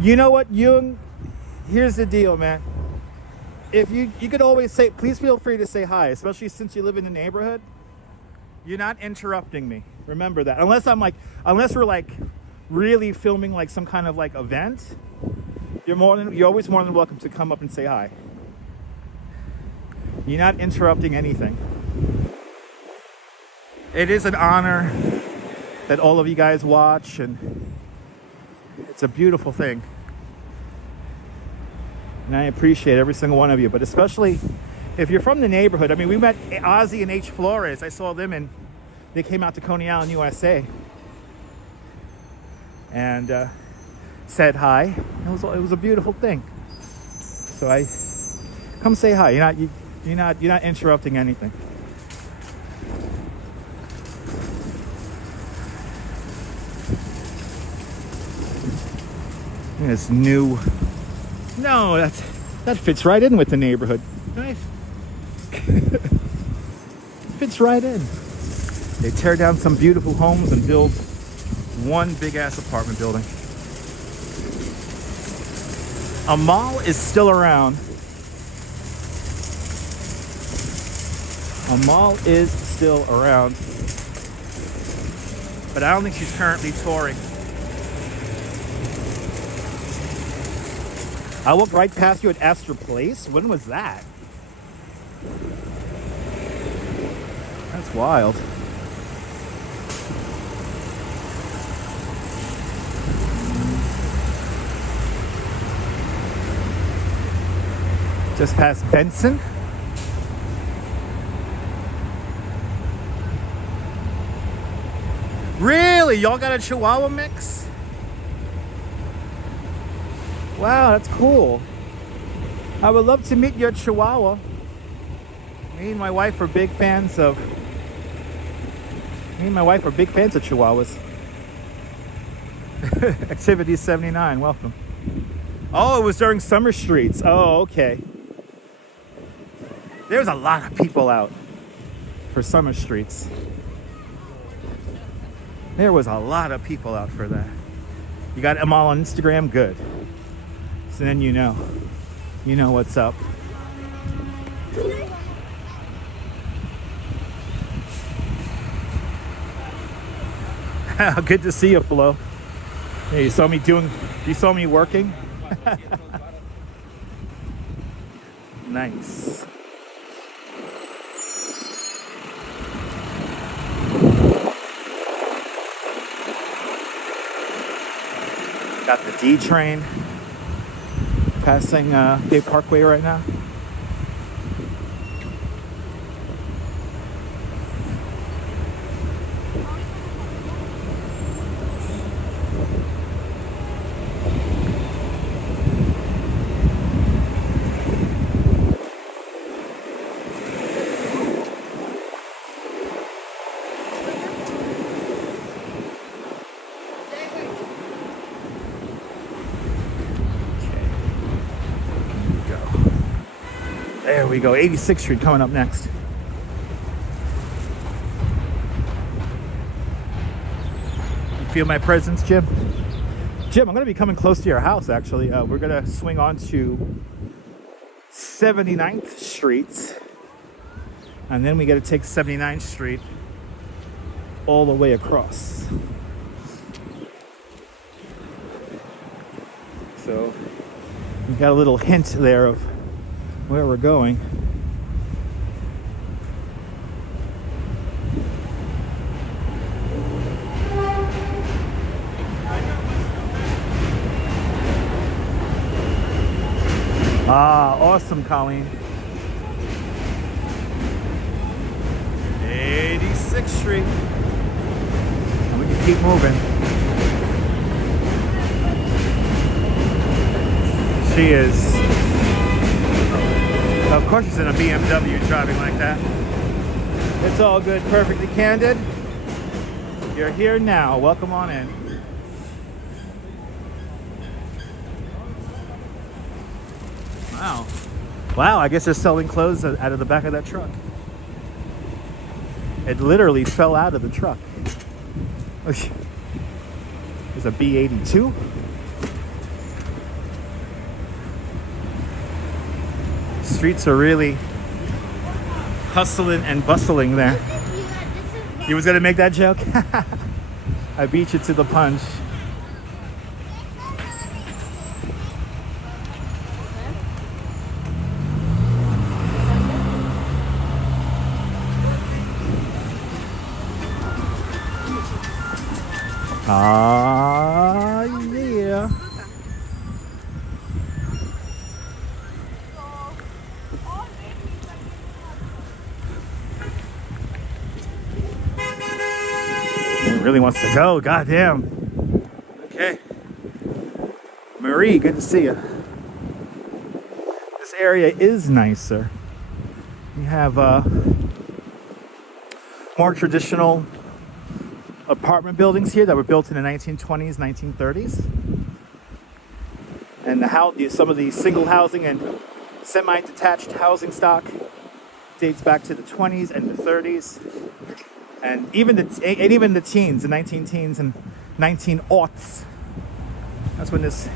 You know what, Jung? Here's the deal, man. If you could always say, please feel free to say hi, especially since you live in the neighborhood. You're not interrupting me. Remember that. Unless we're like really filming like some kind of like event, you're always more than welcome to come up and say hi. You're not interrupting anything. It is an honor that all of you guys watch, and it's a beautiful thing. And I appreciate every single one of you, but especially if you're from the neighborhood. I mean, we met Ozzy and H. Flores. I saw them and they came out to Coney Island, USA, and said hi. It was a beautiful thing. So I come say hi. You're not interrupting anything. This new, no, that fits right in with the neighborhood. Nice. Fits right in. They tear down some beautiful homes and build one big ass apartment building. A mall is still around. A mall is still around, but I don't think she's currently touring. I walked right past you at Astor Place. When was that? That's wild. Just past Benson. Really? Y'all got a Chihuahua mix? Wow, that's cool. I would love to meet your Chihuahua. Me and my wife are big fans of Chihuahuas. Activity 79, welcome. Oh, it was during Summer Streets. Oh, okay. There's a lot of people out for Summer Streets. There was a lot of people out for that. You got them all on Instagram? Good. So then you know what's up. Good to see you, Flo. Hey, you saw me working? Nice. Got the D train passing Bay Parkway right now. There we go, 86th Street coming up next. You feel my presence, Jim? Jim, I'm gonna be coming close to your house, actually. We're gonna swing on to 79th Street, and then we gotta take 79th Street all the way across. So, we got a little hint there of where we're going. Ah, awesome, Colleen. 86th Street. And we can keep moving. She is. Of course she's in a BMW driving like that. It's all good, perfectly candid. You're here now. Welcome on in. Wow. Wow, I guess they're selling clothes out of the back of that truck. It literally fell out of the truck. There's a B-82. Streets are really hustling and bustling there. You was gonna make that joke? I beat you to the punch. Ah, yeah. Really wants to go, goddamn. Okay. Marie, good to see you. This area is nicer. We have more traditional apartment buildings here that were built in the 1920s, 1930s. And some of the single housing and semi-detached housing stock dates back to the 20s and the 30s. And even the teens, the 19 teens and 19 aughts. That's when this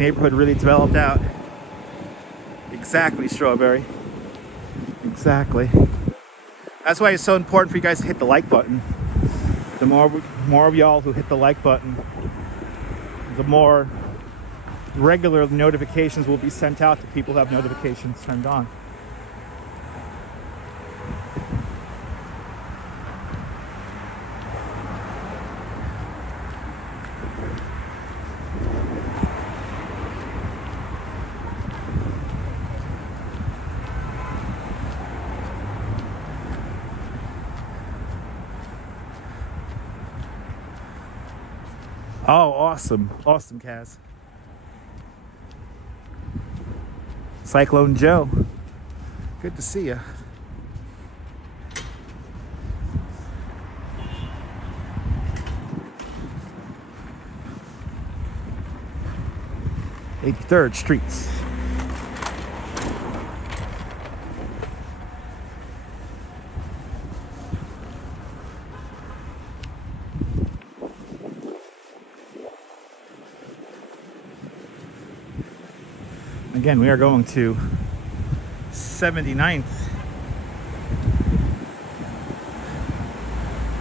neighborhood really developed out. Exactly, Strawberry. Exactly. That's why it's so important for you guys to hit the like button. The more of y'all who hit the like button, the more regular notifications will be sent out to people who have notifications turned on. Oh, awesome. Awesome, Kaz. Cyclone Joe. Good to see you. (83rd Streets). Again, we are going to 79th.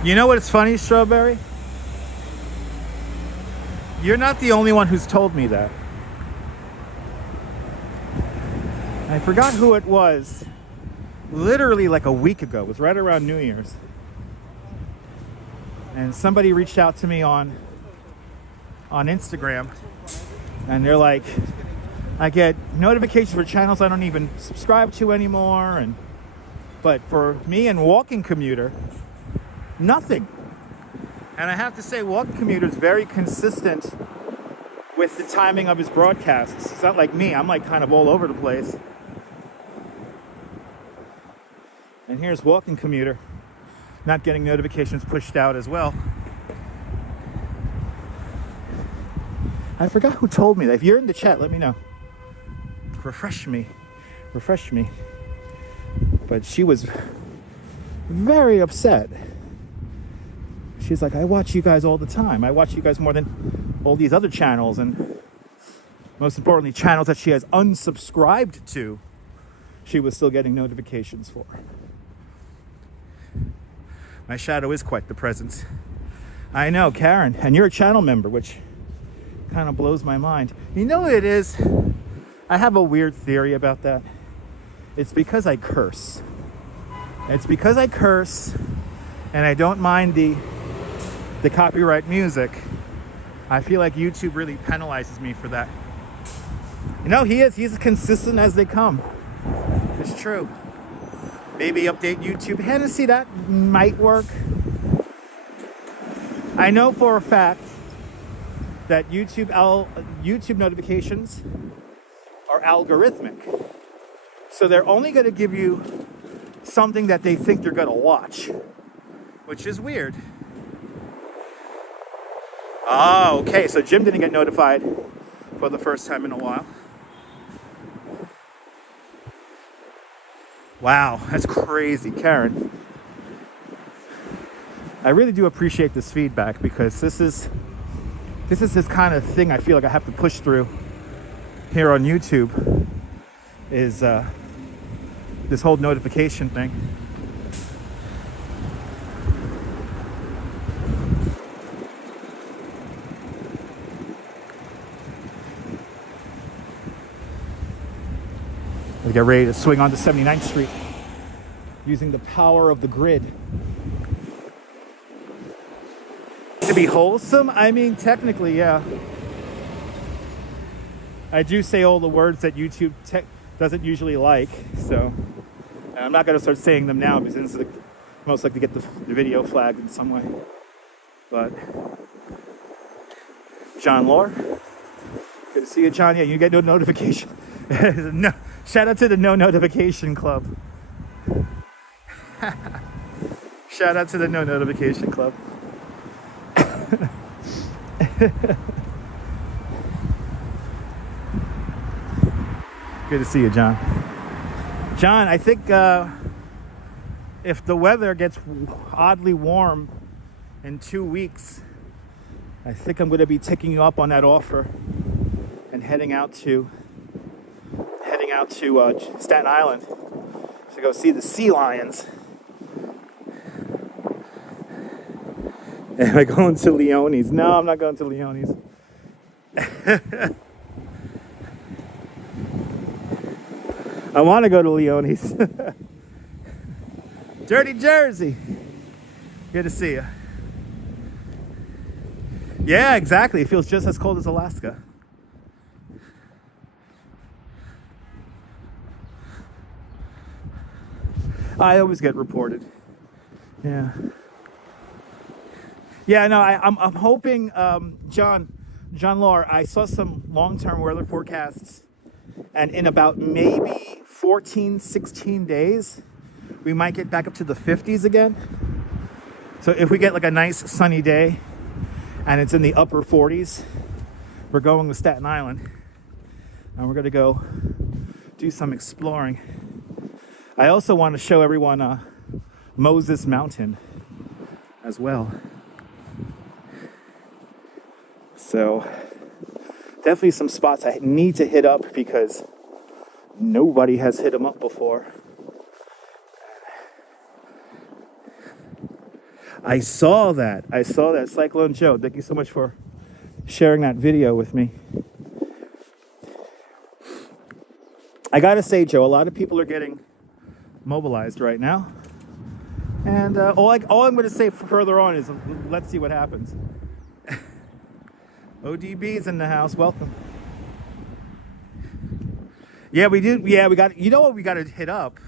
You know what's funny, Strawberry? You're not the only one who's told me that. I forgot who it was. Literally like a week ago. It was right around New Year's. And somebody reached out to me on on Instagram, and they're like, I get notifications for channels I don't even subscribe to anymore, but for me and Walking Commuter, nothing. And I have to say, Walking Commuter is very consistent with the timing of his broadcasts. It's not like me, I'm like kind of all over the place. And here's Walking Commuter, not getting notifications pushed out as well. I forgot who told me that. If you're in the chat, let me know. Refresh me. But she was very upset. She's like, I watch you guys all the time. I watch you guys more than all these other channels, and most importantly, channels that she has unsubscribed to, she was still getting notifications for. My shadow is quite the presence. I know, Karen, and you're a channel member, which kind of blows my mind. You know what it is? I have a weird theory about that. It's because I curse. It's because I curse, and I don't mind the copyright music. I feel like YouTube really penalizes me for that. You know, he's as consistent as they come. It's true. Maybe update YouTube. Hennessy, that might work. I know for a fact that YouTube notifications are algorithmic. So they're only going to give you something that they think you're going to watch, which is weird. Oh, okay. So Jim didn't get notified for the first time in a while. Wow, that's crazy, Karen. I really do appreciate this feedback, because this is this kind of thing I feel like I have to push through here on YouTube, is this whole notification thing. We get ready to swing onto 79th Street using the power of the grid. To be wholesome? I mean, technically, yeah. I do say all the words that YouTube doesn't usually like, so I'm not going to start saying them now, because it's most likely to get the video flagged in some way. But John Lore, good to see you, John. Yeah, you get no notification. No, shout out to the No Notification Club. Shout out to the No Notification Club. Good to see you, John. John, I think if the weather gets oddly warm in 2 weeks, I think I'm going to be taking you up on that offer and heading out to Staten Island to go see the sea lions. Am I going to Leone's? No, I'm not going to Leone's. I want to go to Leone's. Dirty Jersey. Good to see you. Yeah, exactly. It feels just as cold as Alaska. I always get reported. Yeah. Yeah, no, I'm hoping, John Lahr, I saw some long-term weather forecasts, and in about maybe 14, 16 days, we might get back up to the 50s again. So if we get like a nice sunny day and it's in the upper 40s, we're going to Staten Island, and we're going to go do some exploring. I also want to show everyone Moses Mountain as well. So definitely some spots I need to hit up, because nobody has hit them up before. I saw that. Cyclone Joe, thank you so much for sharing that video with me. I gotta say, Joe, a lot of people are getting mobilized right now. And all I'm going to say further on is, let's see what happens. ODB's in the house. Welcome. Yeah, we do. Yeah, we got. You know what? We got to hit up.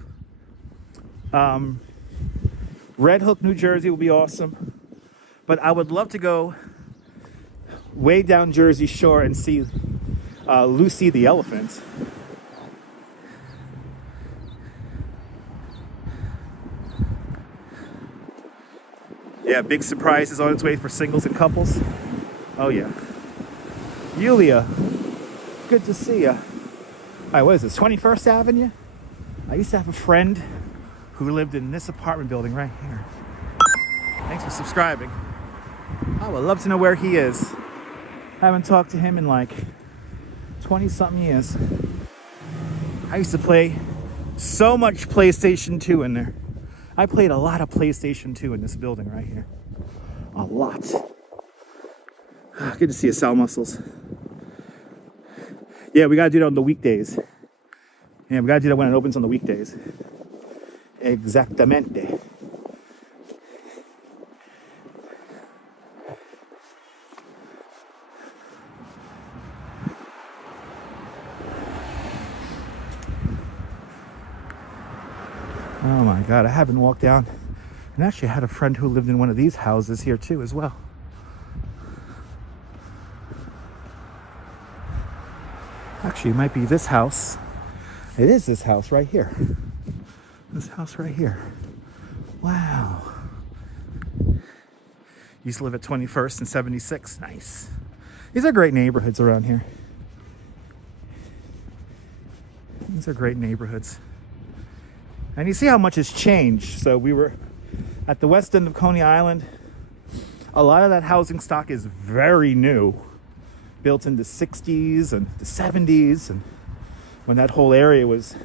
Red Hook, New Jersey will be awesome. But I would love to go way down Jersey Shore and see Lucy the elephant. Yeah, big surprise is on its way for singles and couples. Oh yeah. Yulia, good to see you. All right, what is this, 21st Avenue? I used to have a friend who lived in this apartment building right here. Thanks for subscribing. I would love to know where he is. I haven't talked to him in like 20-something years. I used to play so much PlayStation 2 in there. I played a lot of PlayStation 2 in this building right here. A lot. Good to see you, Sal Muscles. Yeah, we gotta do that on the weekdays. Yeah, we gotta do that when it opens on the weekdays. Exactamente. Oh my God, I haven't walked down. And actually I had a friend who lived in one of these houses here too as well. Actually, it might be this house. It is this house right here. This house right here. Wow. Used to live at 21st and 76. Nice. These are great neighborhoods around here. These are great neighborhoods. And you see how much has changed. So we were at the west end of Coney Island. A lot of that housing stock is very new. Built in the 60s and the 70s. And when that whole area was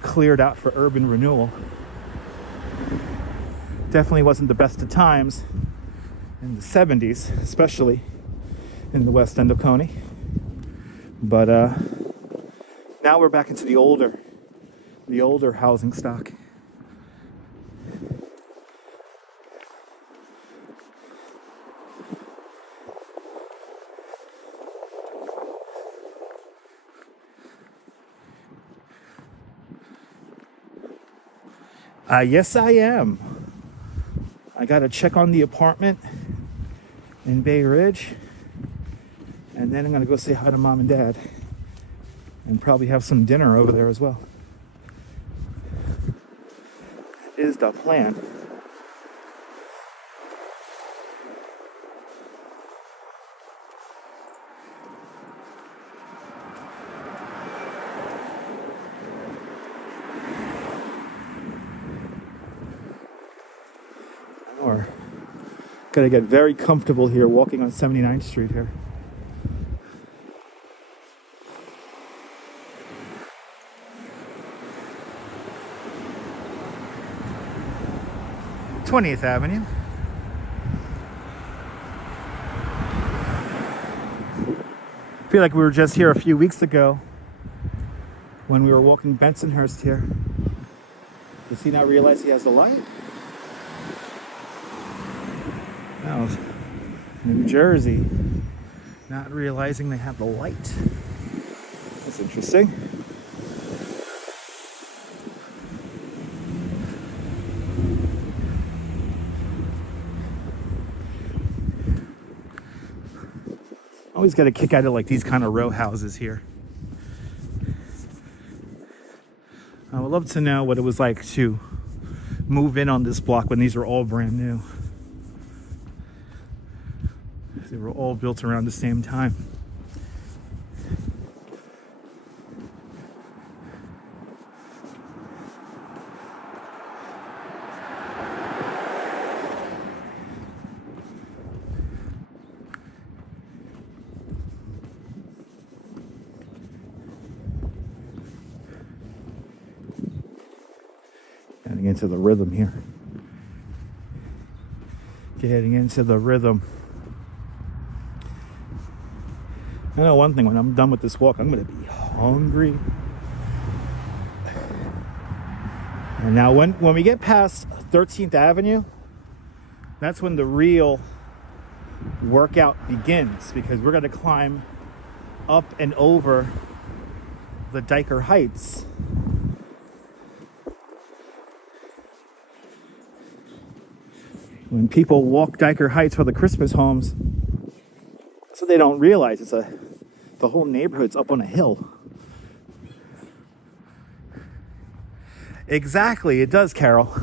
cleared out for urban renewal. Definitely wasn't the best of times in the 70s, especially in the west end of Coney. But now we're back into the older housing stock. Yes, I am. I gotta check on the apartment in Bay Ridge, and then I'm gonna go say hi to Mom and Dad, and probably have some dinner over there as well. Is the plan. Or gotta get very comfortable here walking on 79th Street here. th Avenue. I feel like we were just here a few weeks ago when we were walking Bensonhurst here. Does he not realize he has the light? No, New Jersey, not realizing they have the light. That's interesting. Always got a kick out of like these kind of row houses here. I would love to know what it was like to move in on this block when these were all brand new. They were all built around the same time. Getting into the rhythm here. Getting into the rhythm. I know one thing, when I'm done with this walk, I'm going to be hungry. And now when we get past 13th Avenue, that's when the real workout begins, because we're going to climb up and over the Dyker Heights. When people walk Dyker Heights for the Christmas homes, that's what they don't realize. The whole neighborhood's up on a hill. Exactly, it does, Carol.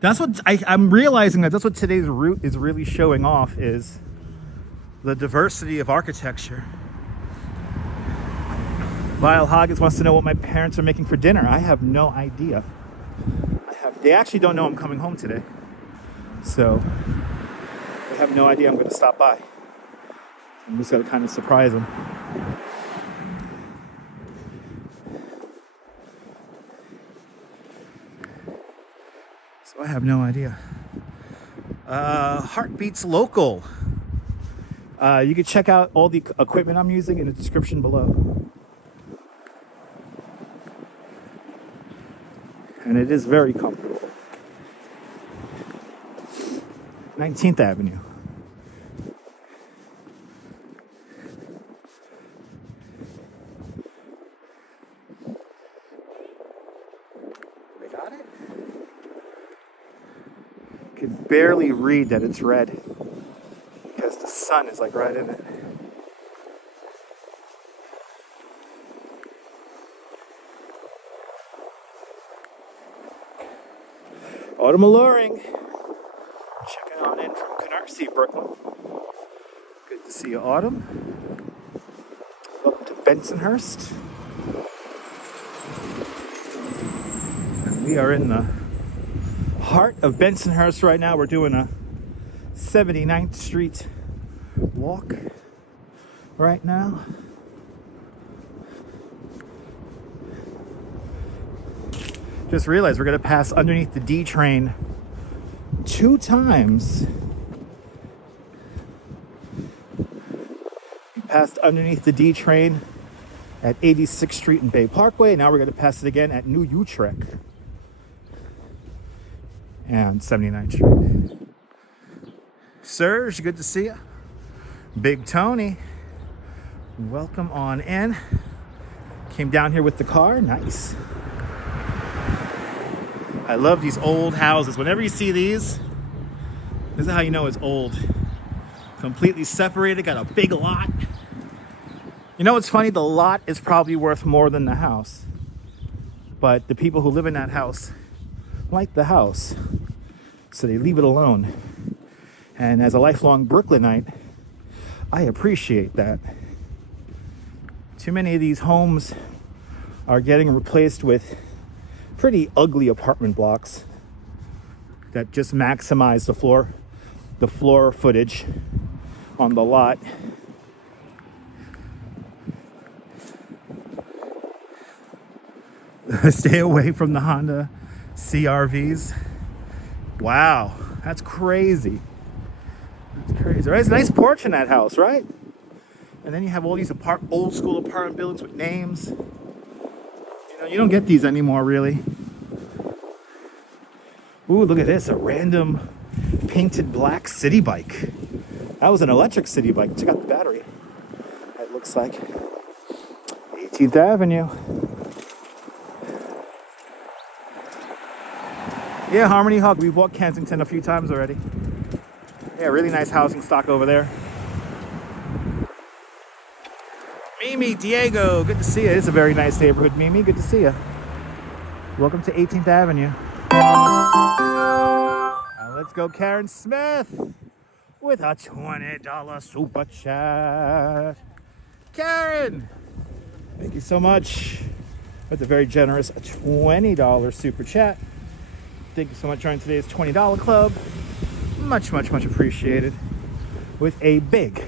That's what I'm realizing, that's what today's route is really showing off, is the diversity of architecture. Lyle Hoggins wants to know what my parents are making for dinner. I have no idea. They actually don't know I'm coming home today. So they have no idea I'm going to stop by. I'm just going to kind of surprise them. So I have no idea. Heartbeats Local. You can check out all the equipment I'm using in the description below. And it is very comfortable. 19th Avenue. We got it? Can barely read that it's red because the sun is like right in it. Autumn Alluring. Checking on in from Canarsie, Brooklyn. Good to see you, Autumn. Welcome to Bensonhurst. And we are in the heart of Bensonhurst right now. We're doing a 79th Street walk right now. Just realized we're going to pass underneath the D train 2 times. We passed underneath the D train at 86th Street and Bay Parkway. Now we're going to pass it again at New Utrecht and 79th Street. Serge, good to see you. Big Tony, welcome on in. Came down here with the car. Nice. I love these old houses. Whenever you see these, this is how you know it's old. Completely separated, got a big lot. You know what's funny? The lot is probably worth more than the house. But the people who live in that house like the house, so they leave it alone. And as a lifelong Brooklynite, I appreciate that. Too many of these homes are getting replaced with pretty ugly apartment blocks that just maximize the floor footage on the lot. Stay away from the Honda CRVs. Wow, that's crazy. That's crazy. There's a nice porch in that house, right? And then you have all these old school apartment buildings with names. You don't get these anymore, really. Ooh, look at this, a random painted black city bike. That was an electric city bike. Check out the battery. It looks like 18th Avenue. Yeah, Harmony Hug. We've walked Kensington a few times already. Yeah, really nice housing stock over there. Mimi, Diego, good to see you. It's a very nice neighborhood, Mimi. Good to see you. Welcome to 18th Avenue. Now let's go Karen Smith with a $20 super chat. Karen, thank you so much with a very generous $20 super chat. Thank you so much for joining today's $20 club. Much, much, much appreciated. With a big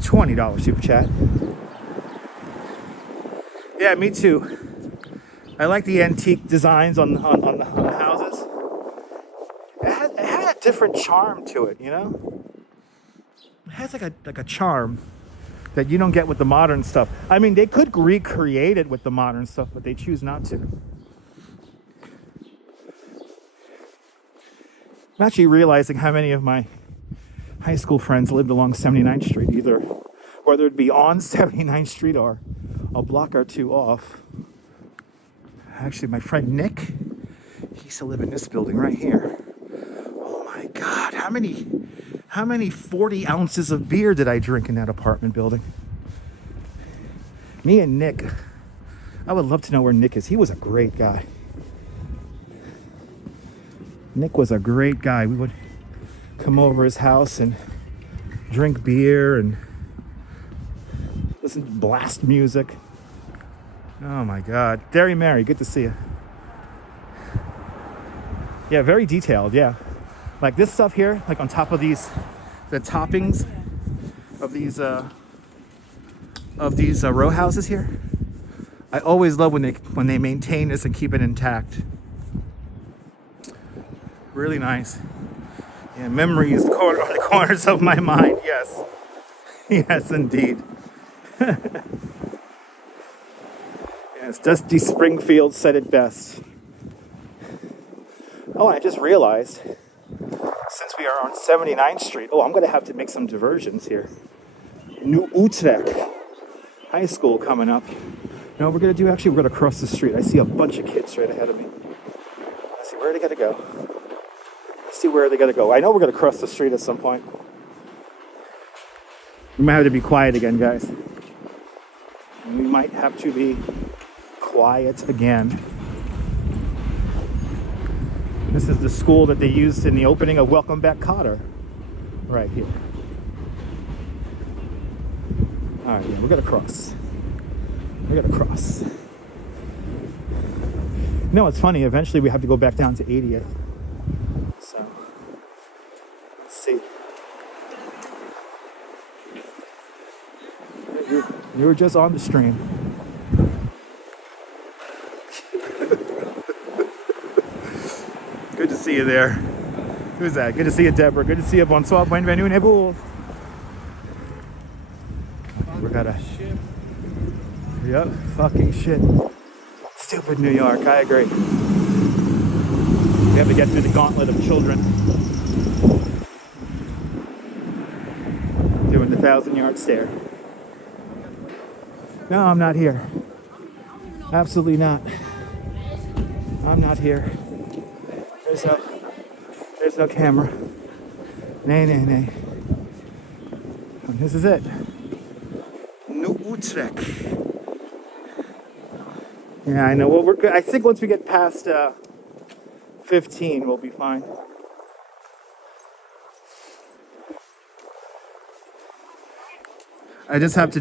$20 super chat. Yeah, me too. I like the antique designs on the houses. It had a different charm to it, you know? It has like a charm that you don't get with the modern stuff. I mean, they could recreate it with the modern stuff, but they choose not to. I'm actually realizing how many of my high school friends lived along 79th Street, either whether it be on 79th Street or a block or two off. Actually, my friend Nick, he used to live in this building right here. Oh my God, how many 40 ounces of beer did I drink in that apartment building? Me and Nick, I would love to know where Nick is. He was a great guy. Nick was a great guy. We would come over his house and drink beer and listen to blast music. Oh my God. Derry Mary, good to see you. Yeah, very detailed, yeah. Like this stuff here, like on top of these, the toppings of these row houses here. I always love when they maintain this and keep it intact. Really nice. Yeah, memories, the corners of my mind. Yes, yes, indeed. Yes, Dusty Springfield said it best. Oh, I just realized, since we are on 79th Street, I'm going to have to make some diversions here. New Utrecht High School coming up. No, we're going to cross the street. I see a bunch of kids right ahead of me. Let's see, where are they going to go? Let's see where they got to go. I know we're going to cross the street at some point. We might have to be quiet again, guys. We might have to be quiet again. This is the school that they used in the opening of Welcome Back Kotter, right here. All right, yeah, we're gonna cross. We're gonna cross. No, it's funny. Eventually, we have to go back down to 80th. So, let's see. You were just on the stream. Good to see you there. Who's that? Good to see you, Deborah. Good to see you. Bonsoir, bienvenue, Nebul. We gotta. Yep, fucking shit. Stupid New York. I agree. We have to get through the gauntlet of children. Doing the 1,000-yard stare. No, I'm not here. Absolutely not. I'm not here. There's no camera. Nay. And this is it. New Utrecht. Yeah, I know. Well, we're good. I think once we get past 15, we'll be fine. I just have to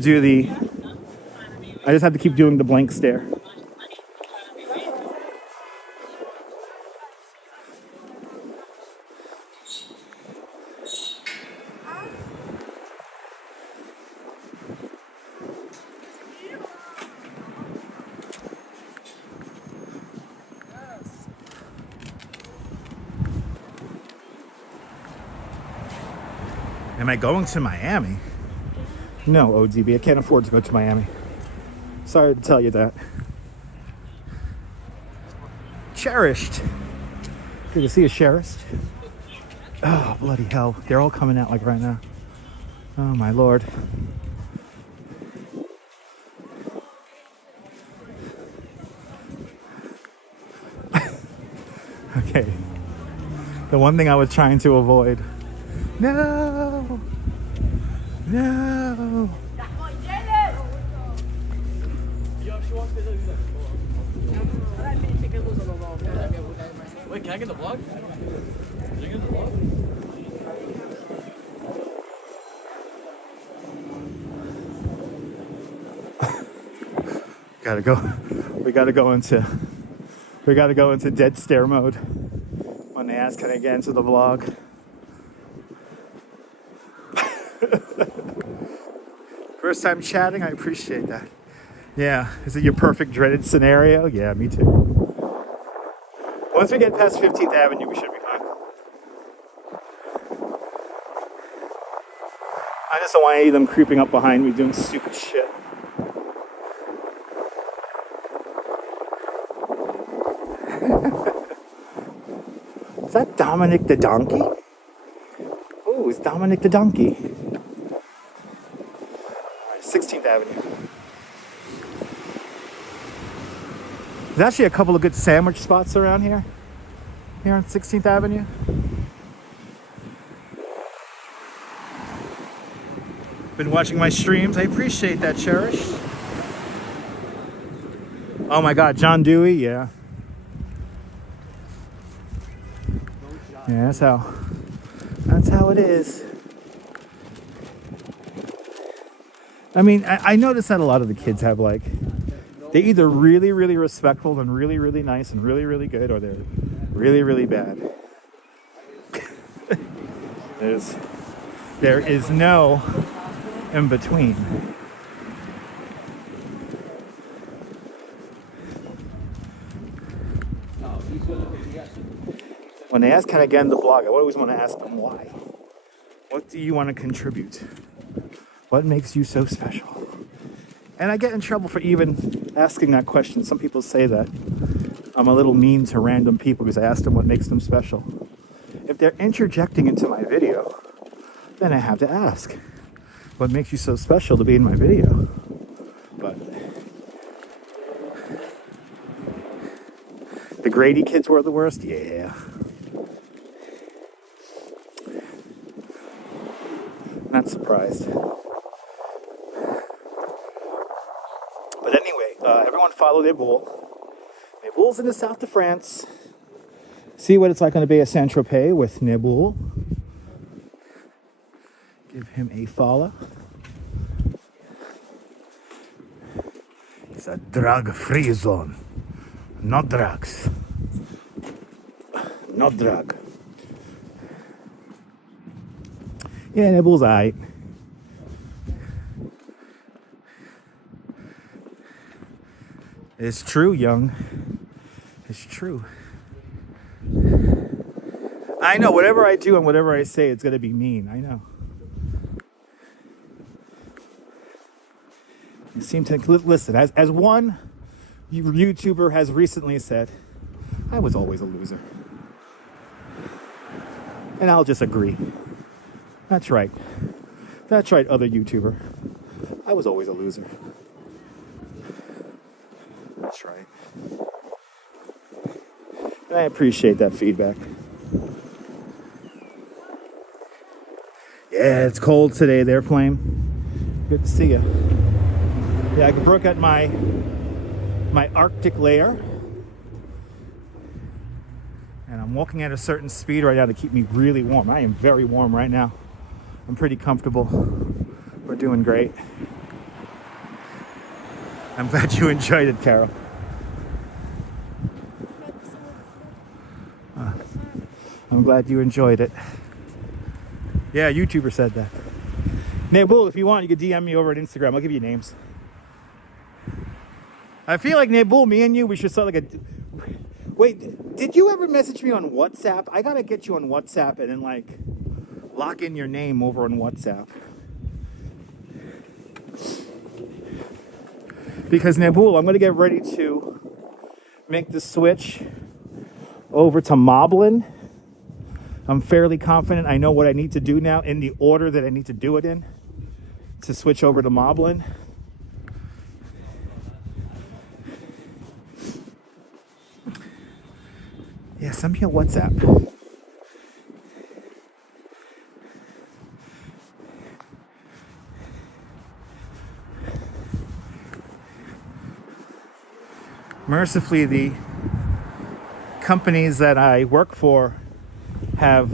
keep doing the blank stare. Am I going to Miami? No, ODB, I can't afford to go to Miami. Sorry to tell you that. Cherished. Good to see you, Cherished. Oh, bloody hell. They're all coming out like right now. Oh, my Lord. Okay. The one thing I was trying to avoid. No! No! Wait, can I get the vlog? Can I get the vlog? We gotta go into dead stare mode when they ask, can I get into the vlog? First time chatting, I appreciate that. Yeah, is it your perfect dreaded scenario? Yeah, me too. Once we get past 15th Avenue, we should be fine. I just don't want any of them creeping up behind me doing stupid shit. Is that Dominic the Donkey? Oh, it's Dominic the Donkey. 16th Avenue. There's actually a couple of good sandwich spots around here. Here on 16th Avenue. Been watching my streams. I appreciate that, Cherish. Oh my God, John Dewey, yeah. Yeah, that's how it is. I mean, I noticed that a lot of the kids have like, they're either really, really respectful and really, really nice and really, really good, or they're really, really bad. There is no in between. When they ask, can I get in the blog, I always want to ask them why. What do you want to contribute? What makes you so special? And I get in trouble for even asking that question. Some people say that I'm a little mean to random people because I asked them what makes them special. If they're interjecting into my video, then I have to ask, what makes you so special to be in my video? But the Grady kids were the worst? Yeah. Not surprised. But anyway, everyone follow Nebul. Nebul's in the south of France. See what it's like on the Bay of Saint-Tropez with Nebul. Give him a follow. It's a drug-free zone. No drugs. No drug. Yeah, Nebul's alright. It's true, young. It's true. I know, whatever I do and whatever I say, it's going to be mean. I know. You seem to listen, as one YouTuber has recently said, I was always a loser. And I'll just agree. That's right. That's right, other YouTuber. I was always a loser. That's right. And I appreciate that feedback. Yeah, it's cold today there, Flame. Good to see you. Yeah, I broke out my Arctic layer. And I'm walking at a certain speed right now to keep me really warm. I am very warm right now. I'm pretty comfortable. We're doing great. I'm glad you enjoyed it, Carol. I'm glad you enjoyed it. Yeah, YouTuber said that. Nebul, if you want, you can DM me over at Instagram. I'll give you names. I feel like Nebul, me and you, we should start like a... Wait, did you ever message me on WhatsApp? I gotta get you on WhatsApp and then like lock in your name over on WhatsApp. Because Nebul, I'm gonna get ready to make the switch over to Moblin. I'm fairly confident I know what I need to do now in the order that I need to do it in to switch over to Moblin. Yeah, send me a WhatsApp. Mercifully, the companies that I work for have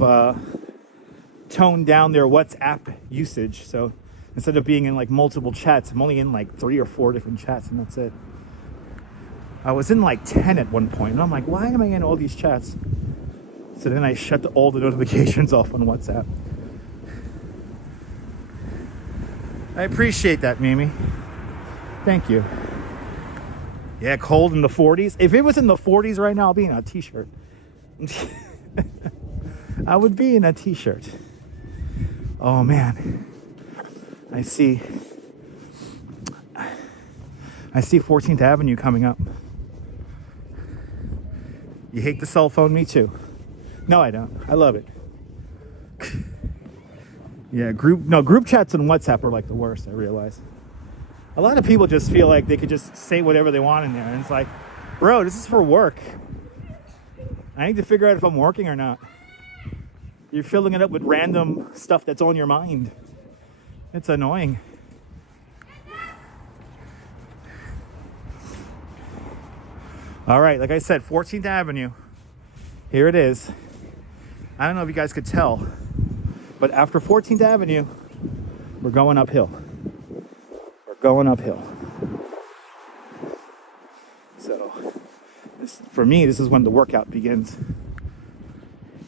toned down their WhatsApp usage. So instead of being in like multiple chats, I'm only in like 3 or 4 different chats, and that's it. I was in like 10 at one point, and I'm like, why am I in all these chats? So then I shut all the notifications off on WhatsApp. I appreciate that, Mimi. Thank you. Yeah, cold in the 40s. If it was in the 40s right now, I'll be in a t-shirt. I would be in a t-shirt. Oh man. I see 14th Avenue coming up. You hate the cell phone? Me too. No, I don't. I love it. Yeah, group chats on WhatsApp are like the worst, I realize. A lot of people just feel like they could just say whatever they want in there. And it's like, bro, this is for work. I need to figure out if I'm working or not. You're filling it up with random stuff that's on your mind. It's annoying. All right, like I said, 14th Avenue. Here it is. I don't know if you guys could tell, but after 14th Avenue, we're going uphill. We're going uphill. So, for me, this is when the workout begins.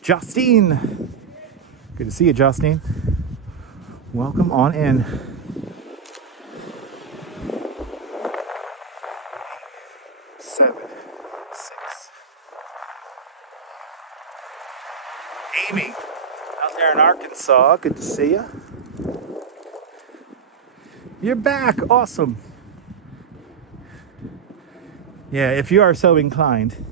Justine! Good to see you, Justine. Welcome on in. Amy, out there in Arkansas, good to see you. You're back, awesome. Yeah, if you are so inclined,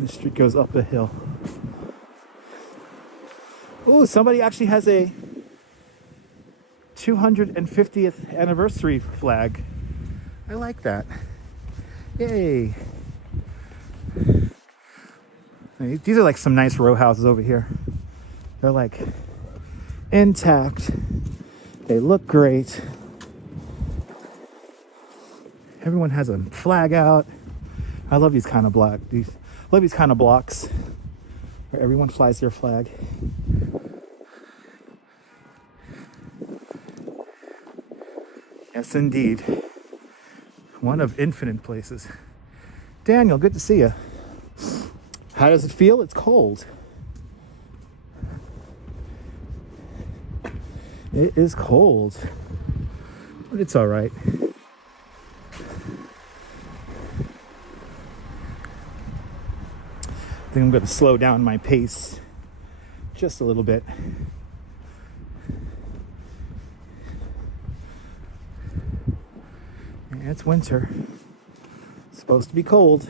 the street goes up a hill. Oh, somebody actually has a 250th anniversary flag. I like that. Yay. These are like some nice row houses over here. They're like intact. They look great. Everyone has a flag out. I love these kind of blocks where everyone flies their flag. Yes, indeed. One of infinite places. Daniel, good to see you. How does it feel? It's cold. It is cold, but it's all right. I think I'm going to slow down my pace just a little bit. Yeah, it's winter. It's supposed to be cold.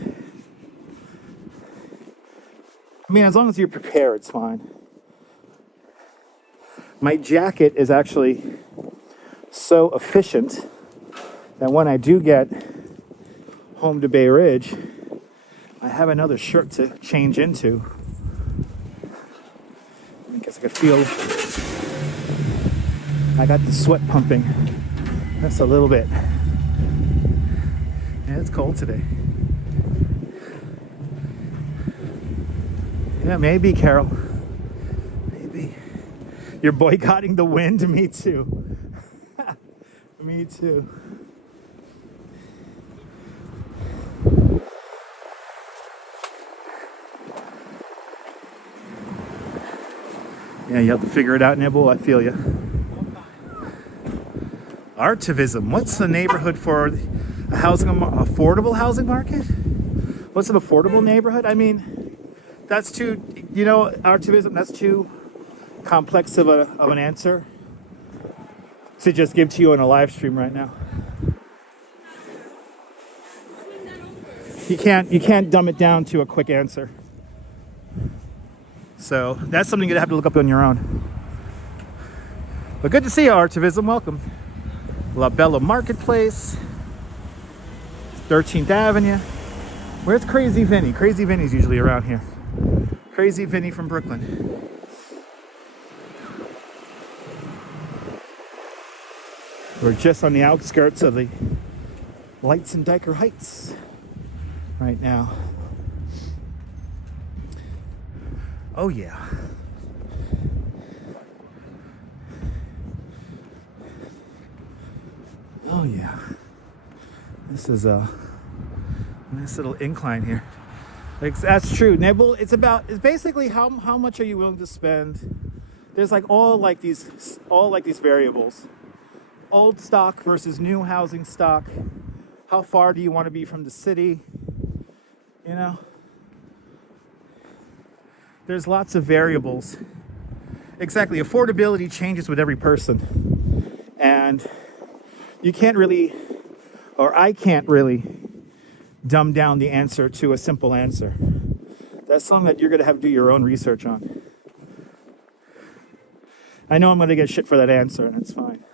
I mean, as long as you're prepared, it's fine. My jacket is actually so efficient that when I do get home to Bay Ridge, I have another shirt to change into. I guess I could feel I got the sweat pumping. That's a little bit. Yeah, it's cold today. Yeah, maybe, Carol. Maybe. You're boycotting the wind? Me too. Me too. Yeah, you have to figure it out, Nibble. I feel you. Artivism. What's the neighborhood for a affordable housing market? What's an affordable neighborhood? I mean, that's too, artivism, that's too complex of an answer to just give to you on a live stream right now. You can't dumb it down to a quick answer. So that's something you'd have to look up on your own. But good to see you, Artivism. Welcome. La Bella Marketplace, 13th Avenue. Where's Crazy Vinny? Crazy Vinny's usually around here. Crazy Vinny from Brooklyn. We're just on the outskirts of the lights in Dyker Heights right now. Oh yeah. Oh yeah. This is a nice little incline here. That's true, Nibble. It's basically how much are you willing to spend? There's like all these variables. Old stock versus new housing stock. How far do you want to be from the city? There's lots of variables. Exactly. Affordability changes with every person. And you can't really, or I can't really dumb down the answer to a simple answer. That's something that you're going to have to do your own research on. I know I'm going to get shit for that answer, and it's fine.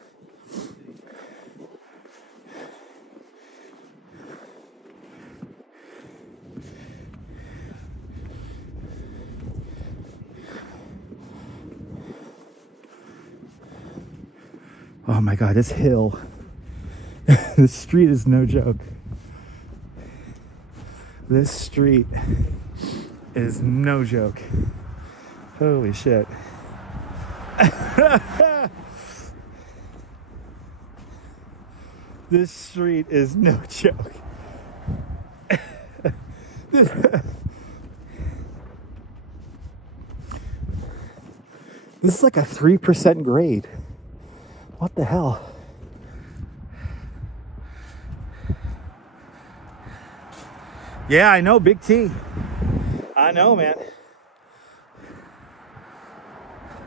Oh my God, this hill. This street is no joke. This street is no joke. Holy shit. This street is no joke. This is like a 3% grade. What the hell? Yeah, I know, Big T. I know, man.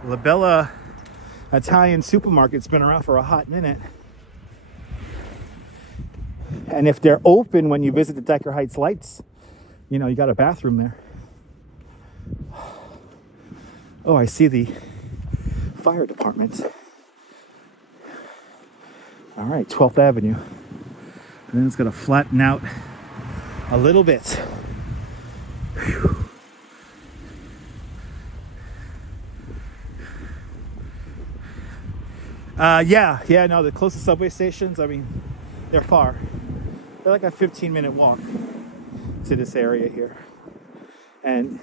La Bella Italian supermarket's been around for a hot minute. And if they're open when you visit the Dyker Heights lights, you know, you got a bathroom there. Oh, I see the fire department. All right, 12th Avenue. And then it's gonna flatten out a little bit. Whew. Yeah, no, the closest subway stations, I mean, they're far. They're like a 15-minute walk to this area here. And,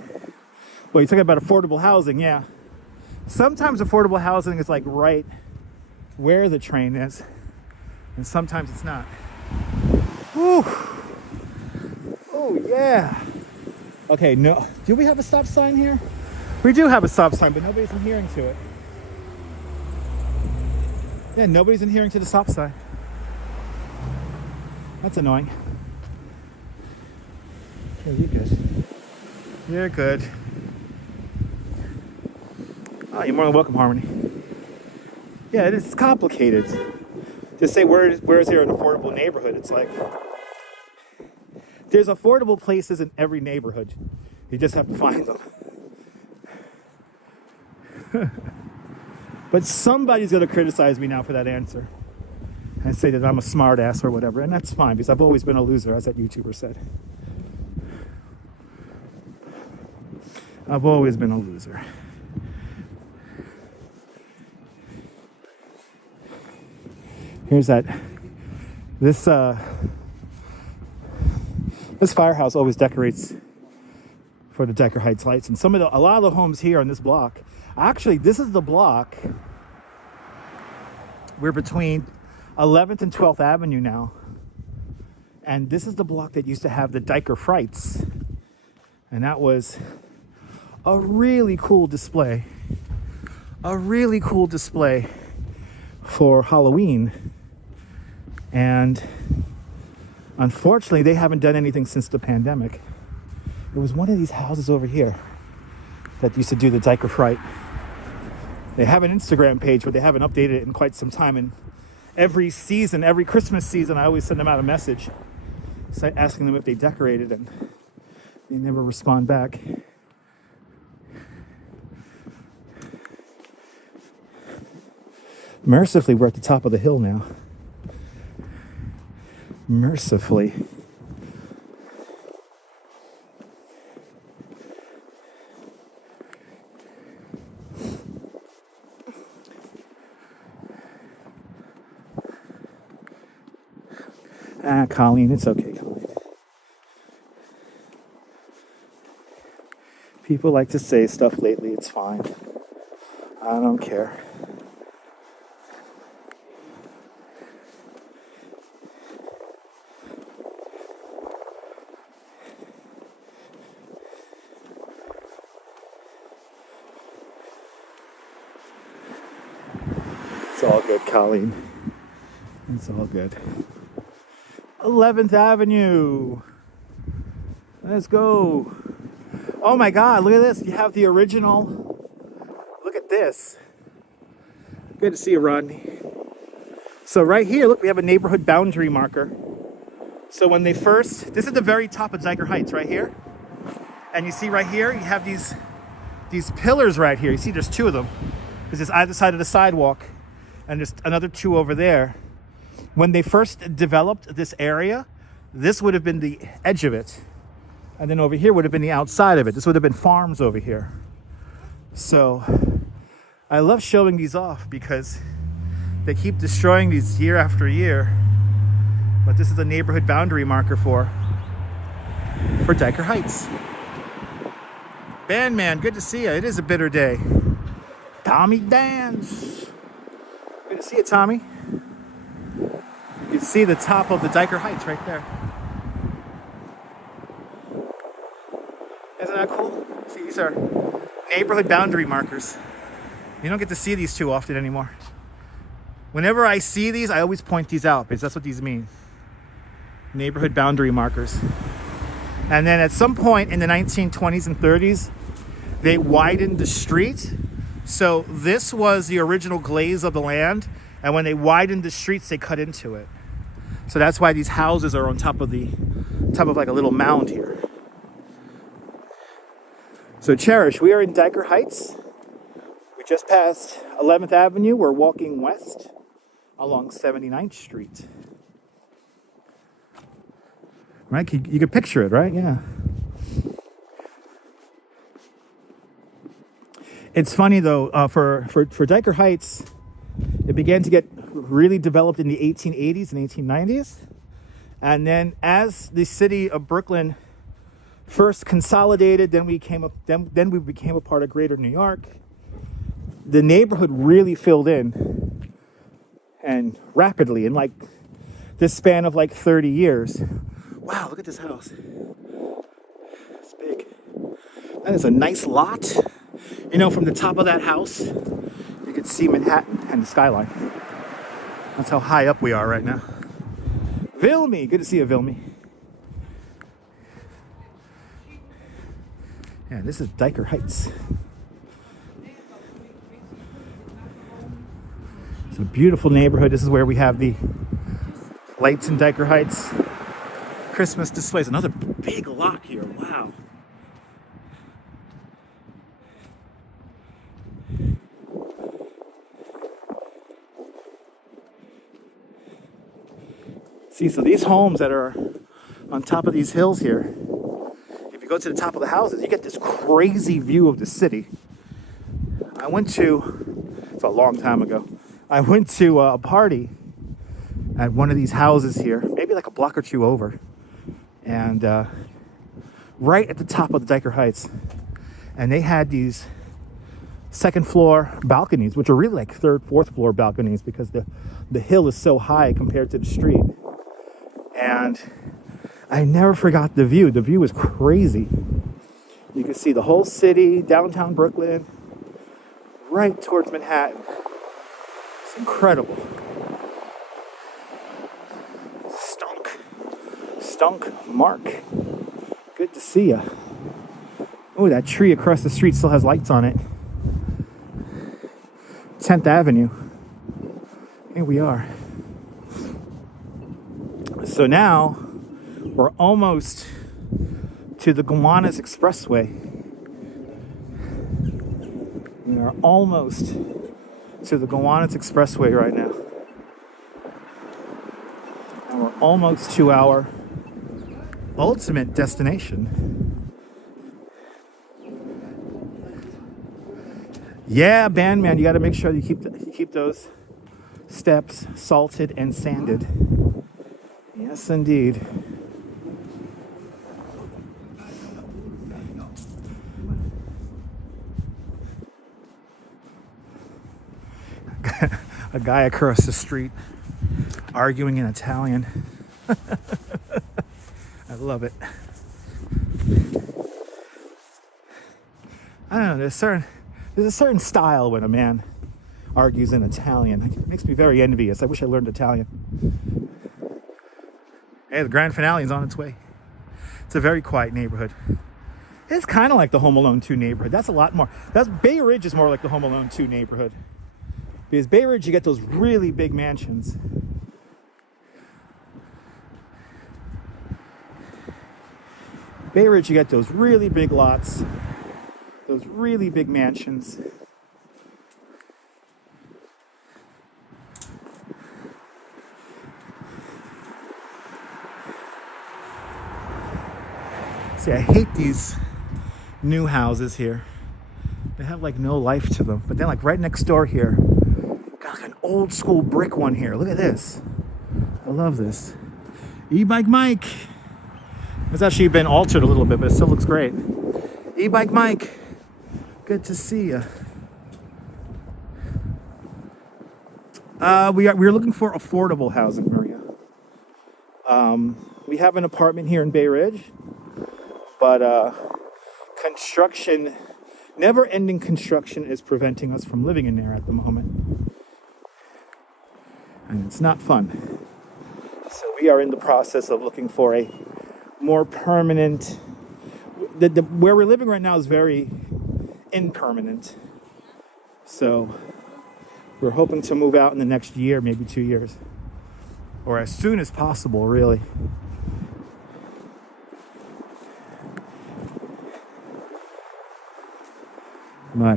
well, you're talking about affordable housing, yeah. Sometimes affordable housing is like right where the train is, and sometimes it's not. Whew. Oh, yeah. Okay, no, do we have a stop sign here? We do have a stop sign, but nobody's adhering to it. Yeah, nobody's adhering to the stop sign. That's annoying. Yeah, you're good. You're good. Oh, you're more than welcome, Harmony. Yeah, it is complicated. To say where is there an affordable neighborhood? It's like there's affordable places in every neighborhood. You just have to find them. But somebody's going to criticize me now for that answer and say that I'm a smart ass or whatever, and that's fine because I've always been a loser, as that YouTuber said. I've always been a loser. Here's that. This firehouse always decorates for the Dyker Heights lights, and a lot of the homes here on this block. Actually, this is the block. We're between 11th and 12th Avenue now, and this is the block that used to have the Dyker Frights, and that was a really cool display. A really cool display for Halloween. And unfortunately, they haven't done anything since the pandemic. It was one of these houses over here that used to do the Dyker Fright. They have an Instagram page, but they haven't updated it in quite some time. And every season, every Christmas season, I always send them out a message asking them if they decorated, and they never respond back. Mercifully, we're at the top of the hill now. Mercifully. Colleen, it's okay, Colleen. People like to say stuff lately, it's fine. I don't care. It's all good, Colleen. It's all good. 11th Avenue. Let's go. Oh my God, look at this. You have the original. Look at this. Good to see you, Rodney. So right here, look, we have a neighborhood boundary marker. So when they first, this is the very top of Dyker Heights right here. And you see right here, you have these pillars right here. You see there's two of them. There's this either side of the sidewalk, and there's another two over there. When they first developed this area, this would have been the edge of it. And then over here would have been the outside of it. This would have been farms over here. So I love showing these off because they keep destroying these year after year. But this is a neighborhood boundary marker for Dyker Heights. Bandman, good to see you. It is a bitter day. Tommy Dance. Good to see you, Tommy. You can see the top of the Dyker Heights right there. Isn't that cool? See, these are neighborhood boundary markers. You don't get to see these too often anymore. Whenever I see these, I always point these out because that's what these mean. Neighborhood boundary markers. And then at some point in the 1920s and 30s, they widened the street. So this was the original glaze of the land. And when they widened the streets, they cut into it. So that's why these houses are on top of like a little mound here. So Cherish, we are in Dyker Heights. We just passed 11th Avenue. We're walking west along 79th Street. Right? You can picture it, right? Yeah. It's funny though, for Dyker Heights, it began to get really developed in the 1880s and 1890s. And then as the city of Brooklyn first consolidated, then we became a part of Greater New York. The neighborhood really filled in, and rapidly, in like this span of like 30 years. Wow, look at this house. It's big. That is a nice lot. You know, from the top of that house, you can see Manhattan and the skyline. That's how high up we are right now. Vilmy, good to see you, Vilmy. Yeah, this is Dyker Heights. It's a beautiful neighborhood. This is where we have the lights in Dyker Heights. Christmas displays. Another big lot here. Wow. See, so these homes that are on top of these hills here, if you go to the top of the houses, you get this crazy view of the city. It's a long time ago, I went to a party at one of these houses here, maybe like a block or two over, and right at the top of the Dyker Heights, and they had these second floor balconies, which are really like third, fourth floor balconies because the hill is so high compared to the street. And I never forgot the view. The view was crazy. You could see the whole city, downtown Brooklyn, right towards Manhattan. It's incredible. Stunk Mark. Good to see ya. Oh, that tree across the street still has lights on it. 10th Avenue. Here we are. So now we're almost to the Gowanus Expressway. We are almost to the Gowanus Expressway right now. And we're almost to our ultimate destination. Yeah, Bandman, you got to make sure you keep those steps salted and sanded. Yes, indeed. A guy across the street arguing in Italian. I love it. I don't know, there's a certain style when a man argues in Italian. It makes me very envious. I wish I learned Italian. Hey, the grand finale is on its way. It's a very quiet neighborhood. It's kind of like the Home Alone 2 neighborhood. That's a lot more. Bay Ridge is more like the Home Alone 2 neighborhood. Because Bay Ridge, you get those really big mansions. Bay Ridge, you get those really big lots, those really big mansions. See, I hate these new houses here. They have like no life to them. But then like right next door here, got like an old school brick one here. Look at this. I love this. E-Bike Mike. It's actually been altered a little bit, but it still looks great. E-Bike Mike. Good to see you. We're looking for affordable housing, Maria. We have an apartment here in Bay Ridge, but construction, never-ending construction is preventing us from living in there at the moment. And it's not fun. So we are in the process of looking for a more permanent, where we're living right now is very impermanent. So we're hoping to move out in the next year, maybe 2 years. Or as soon as possible, really. But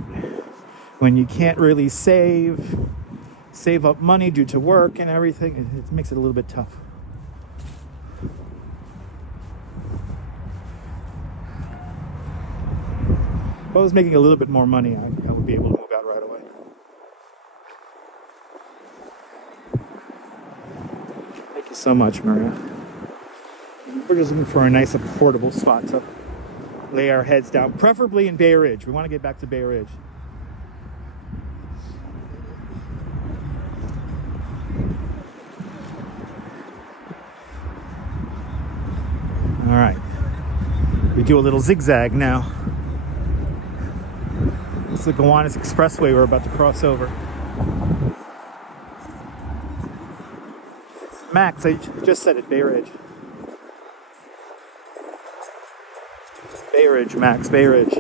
when you can't really save up money due to work and everything, it makes it a little bit tough. If I was making a little bit more money, I would be able to move out right away. Thank you so much, Maria. We're just looking for a nice, affordable spot to lay our heads down, preferably in Bay Ridge. We want to get back to Bay Ridge. All right. We do a little zigzag now. This is the Gowanus Expressway we're about to cross over. Max, I just said it, Bay Ridge. Bay Ridge, Max, Bay Ridge.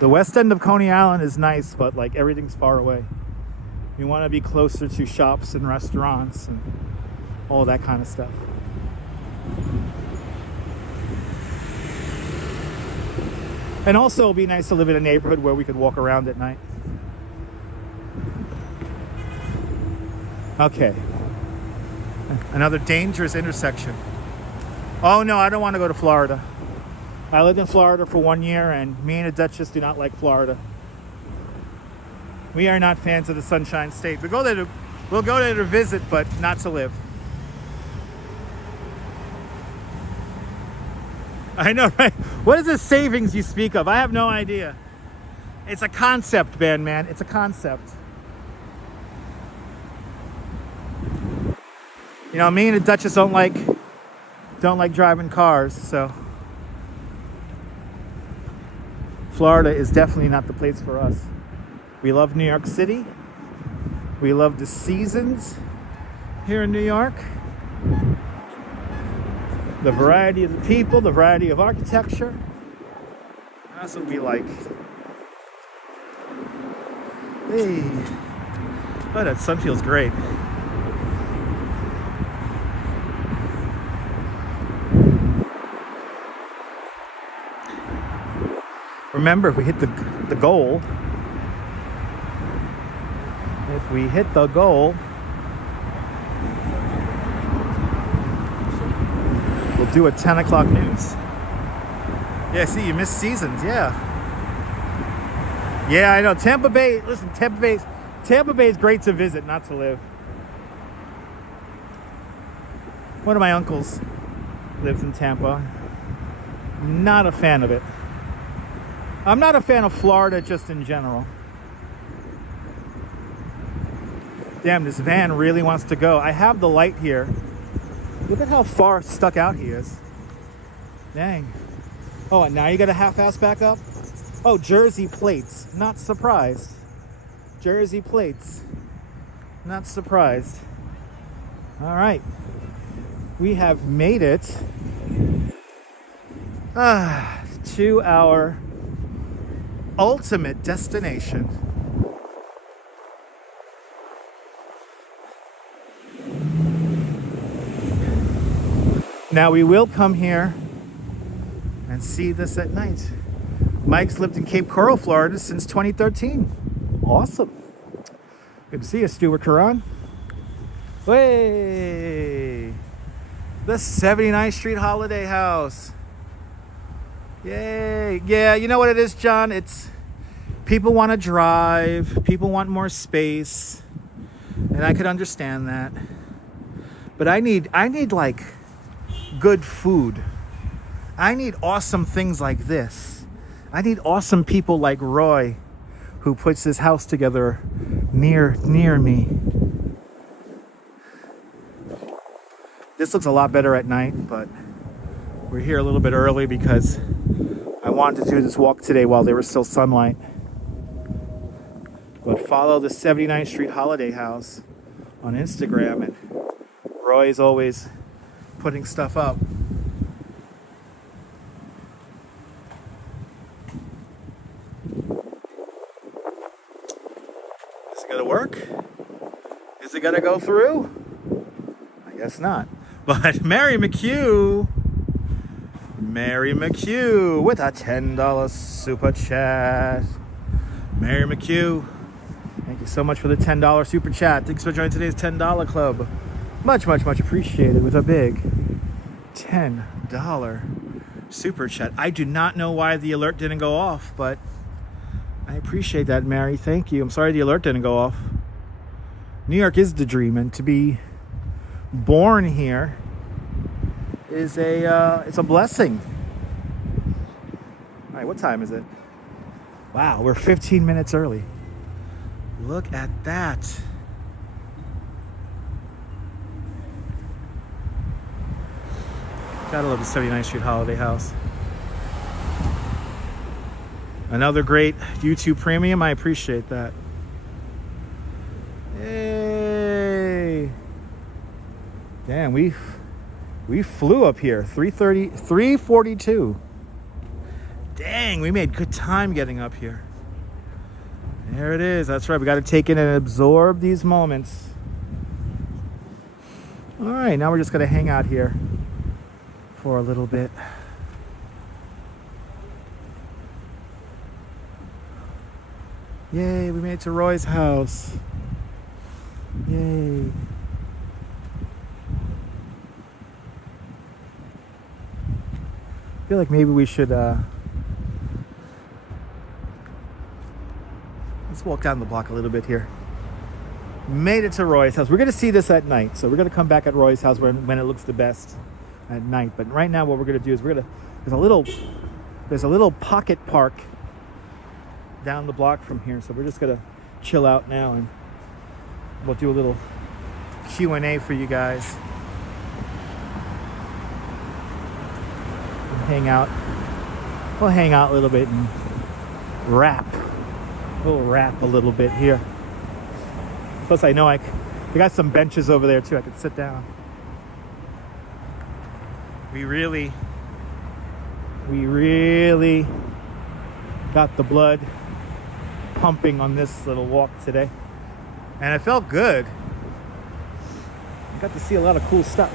The west end of Coney Island is nice, but like everything's far away. You want to be closer to shops and restaurants and all that kind of stuff. And also it'll be nice to live in a neighborhood where we could walk around at night. Okay. Another dangerous intersection. Oh no, I don't want to go to Florida. I lived in Florida for 1 year, and me and the Duchess do not like Florida. We are not fans of the Sunshine State. We'll go there to visit, but not to live. I know, right? What is the savings you speak of? I have no idea. It's a concept, man. It's a concept. You know, me and the Duchess don't like driving cars, so Florida is definitely not the place for us. We love New York City. We love the seasons here in New York. The variety of the people, the variety of architecture. That's what we like. Hey, oh, that sun feels great. Remember, if we hit the goal, we'll do a 10 o'clock news. Yeah, see, you missed seasons, yeah. Yeah, I know. Tampa Bay, listen, Tampa Bay is great to visit, not to live. One of my uncles lives in Tampa. Not a fan of it. I'm not a fan of Florida just in general. Damn, this van really wants to go. I have the light here. Look at how far stuck out he is. Dang. Oh, and now you got a half-ass back up? Oh, Jersey plates. Not surprised. Jersey plates. Not surprised. All right. We have made it to our ultimate destination. Now we will come here and see this at night. Mike's lived in Cape Coral, Florida since 2013. Awesome. Good to see you, Stuart Karan. Way! The 79th Street Holiday House. Yay. Yeah, you know what it is, John? It's people want to drive, people want more space, and I could understand that. But I need like good food. I need awesome things like this. I need awesome people like Roy, who puts his house together near me. This looks a lot better at night, but we're here a little bit early because I wanted to do this walk today while there was still sunlight. But follow the 79th Street Holiday House on Instagram, and Roy's always putting stuff up. Is it gonna work? Is it gonna go through? I guess not. But Mary McHugh with a $10 super chat. Mary McHugh, thank you so much for the $10 super chat. Thanks for joining today's $10 club. Much appreciated with a big $10 super chat. I do not know why the alert didn't go off, but I appreciate that, Mary. Thank you. I'm sorry the alert didn't go off. New York is the dream, and to be born here is it's a blessing. All right, what time is it? Wow, we're 15 minutes early. Look at that. Gotta love the 79th Street Holiday House. Another great YouTube premium. I appreciate that. Yay. Damn, we flew up here. 342. Dang, we made good time getting up here. There it is. That's right. We got to take in and absorb these moments. All right, now we're just going to hang out here for a little bit. Yay, we made it to Roy's house. Yay. I feel like maybe we should let's walk down the block a little bit here. Made it to Roy's house. We're going to see this at night, so we're going to come back at Roy's house when it looks the best at night. But right now what we're going to do is there's a little pocket park down the block from here, so we're just going to chill out now, and we'll do a little Q&A for you guys. Hang out. We'll hang out a little bit and rap. We'll rap a little bit here. Plus, I know we got some benches over there too. I could sit down. We really got the blood pumping on this little walk today, and it felt good. I got to see a lot of cool stuff.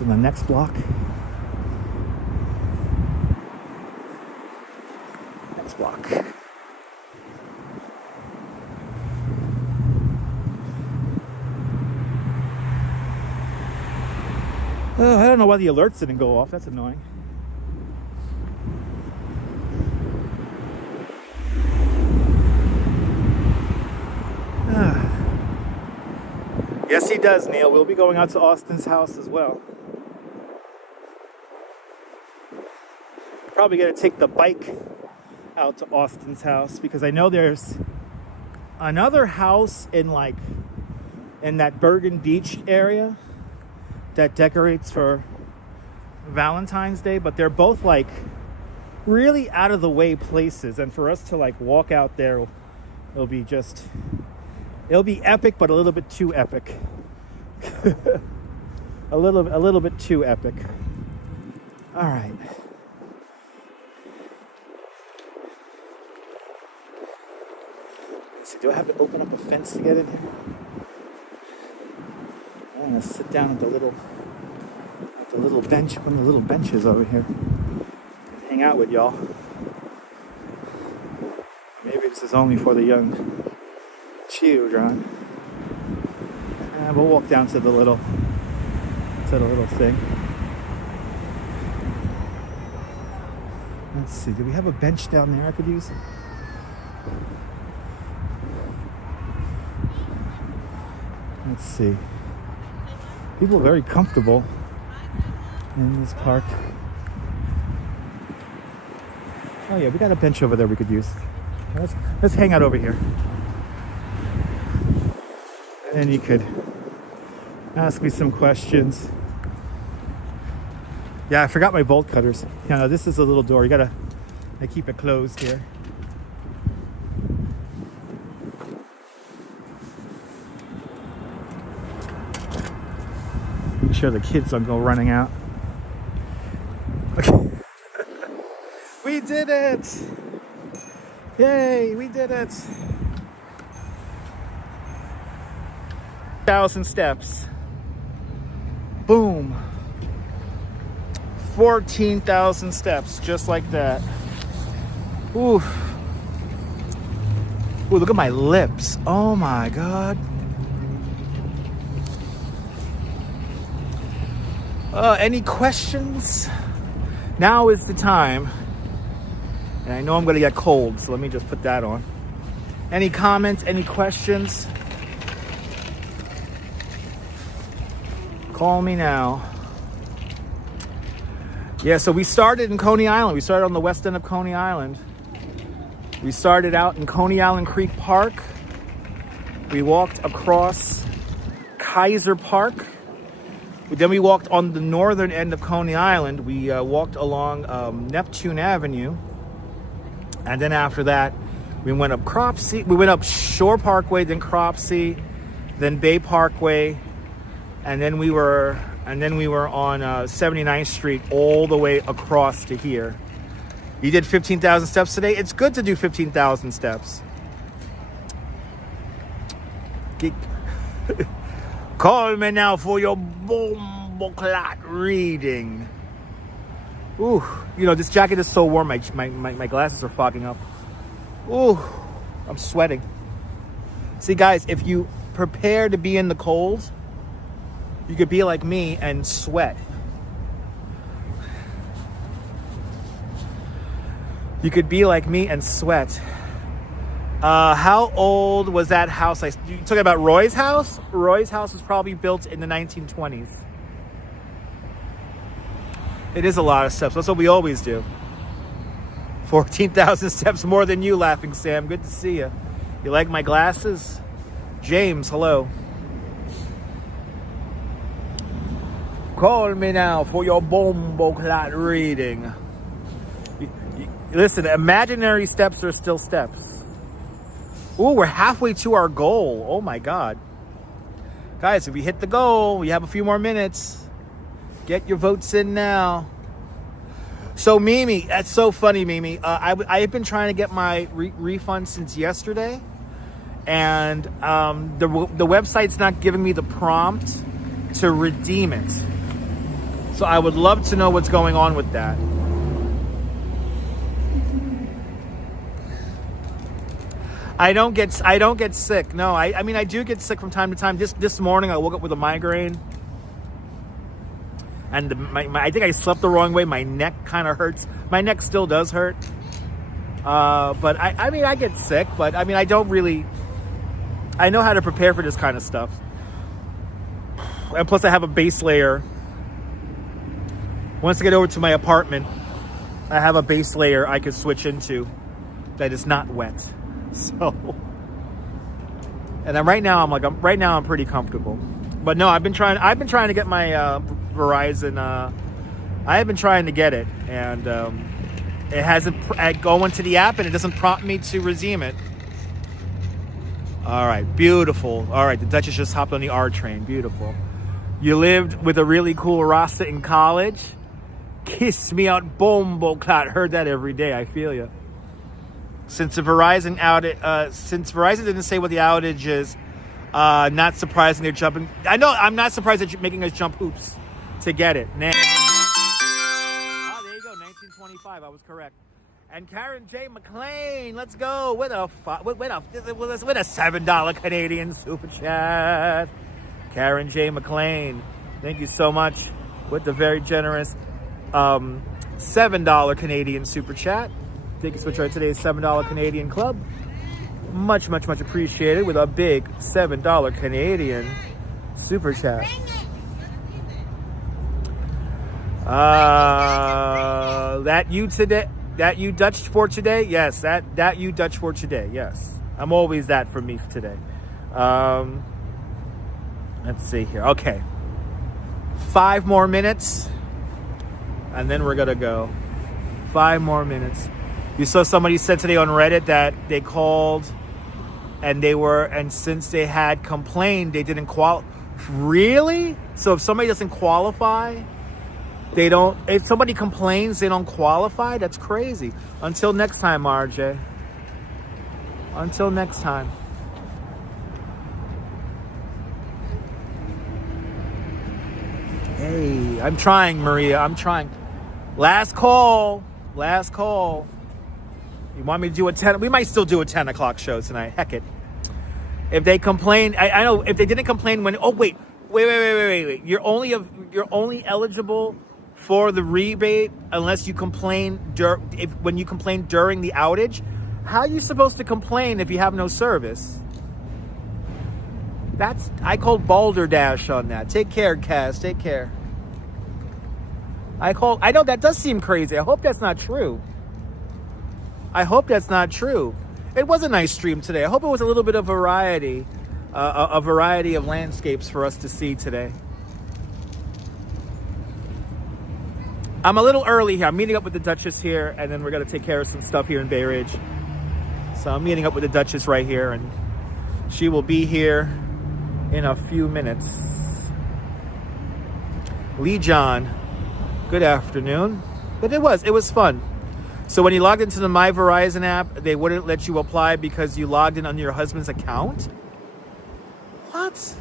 In the next block. Next block. I don't know why the alerts didn't go off. That's annoying. Yes, he does, Neil. We'll be going out to Austin's house as well. Probably going to take the bike out to Austin's house, because I know there's another house in that Bergen Beach area that decorates for Valentine's Day, but they're both really out of the way places, and for us to walk out there, it'll be epic, but a little bit too epic. a little bit too epic. All right. see, do I have to open up a fence to get in here? I'm gonna sit down at the little bench, one of the little benches over here, and hang out with y'all. Maybe this is only for the young children. And we'll walk down to the little thing. Let's see, do we have a bench down there I could use? Let's see. People are very comfortable in this park. Oh yeah, we got a bench over there we could use. Let's hang out over here. And you could ask me some questions. Yeah, I forgot my bolt cutters. Yeah, no, this is a little door. I keep it closed here. Make sure the kids don't go running out. Okay. We did it! Yay, we did it! 1,000 steps. Boom. 14,000 steps, just like that. Ooh. Ooh, look at my lips. Oh my God. Any questions? Now is the time. And I know I'm gonna get cold, so let me just put that on. Any comments, any questions? Call me now. Yeah, so we started in Coney Island. We started on the west end of Coney Island. We started out in Coney Island Creek Park. We walked across Kaiser Park. Then we walked on the northern end of Coney Island. We walked along Neptune Avenue. And then after that, we went up Cropsey. We went up Shore Parkway, then Cropsey, then Bay Parkway. And then we were on 79th Street all the way across to here. You did 15,000 steps today. It's good to do 15,000 steps. Call me now for your bomboclat reading. Ooh, you know, this jacket is so warm. My glasses are fogging up. Ooh, I'm sweating. See, guys, if you prepare to be in the cold, you could be like me and sweat. You could be like me and sweat. How old was that house? You talking about Roy's house? Roy's house was probably built in the 1920s. It is a lot of steps. That's what we always do. 14,000 steps more than you, Laughing Sam. Good to see you. You like my glasses? James, hello. Call me now for your bomboclat reading. Listen, imaginary steps are still steps. Ooh, we're halfway to our goal. Oh my God. Guys, if we hit the goal, we have a few more minutes. Get your votes in now. So Mimi, that's so funny, Mimi. I have been trying to get my refund since yesterday. And the website's not giving me the prompt to redeem it. So I would love to know what's going on with that. I don't get sick. No, I mean I do get sick from time to time. This morning I woke up with a migraine, and I think I slept the wrong way. My neck kind of hurts. My neck still does hurt. But I mean I get sick, but I mean I don't really. I know how to prepare for this kind of stuff, and plus I have a base layer. Once I get over to my apartment, I have a base layer I could switch into that is not wet. So, and then right now I'm pretty comfortable. But no, I've been trying to get my Verizon. I have been trying to get it, and it hasn't. I go into the app and it doesn't prompt me to redeem it. All right, beautiful. All right, the Duchess just hopped on the R train. Beautiful. You lived with a really cool Rasta in college. Kiss me out, bomboclat. Heard that every day. I feel you. Since the Verizon outage, since Verizon didn't say what the outage is, not surprising they're jumping. I know, I'm not surprised that you're making us jump hoops to get it. Nah. Oh, there you go, 1925. I was correct. And Karen J. McLean, let's go with a $7 Canadian super chat. Karen J. McLean, thank you so much with the very generous $7 Canadian super chat. Thank you so much for today's $7 Canadian club. Much, much, much appreciated with a big $7 Canadian super chat. That you today? That you Dutch for today? Yes, that you Dutch for today. Yes, I'm always that for me today. Let's see here. Okay, 5 more minutes, and then we're gonna go. 5 more minutes. You saw somebody said today on Reddit that they called, and since they had complained, they didn't qualify. Really? So if somebody doesn't qualify, they don't. If somebody complains, they don't qualify. That's crazy. Until next time, RJ. Until next time. Hey, I'm trying, Maria. I'm trying. Last call. Last call. You want me to do a 10? We might still do a 10 o'clock show tonight. Heck it. If they complain, I know if they didn't complain when. Oh wait. You're only eligible for the rebate unless you complain when you complain during the outage. How are you supposed to complain if you have no service? I called balderdash on that. Take care, Kaz. Take care. I know that does seem crazy. I hope that's not true. I hope that's not true. It was a nice stream today. I hope it was a little bit of variety, a variety of landscapes for us to see today. I'm a little early here. I'm meeting up with the Duchess here, and then we're going to take care of some stuff here in Bay Ridge. So I'm meeting up with the Duchess right here, and she will be here in a few minutes. Lee John, good afternoon. But it was fun. So when you logged into the My Verizon app, they wouldn't let you apply because you logged in under your husband's account? What?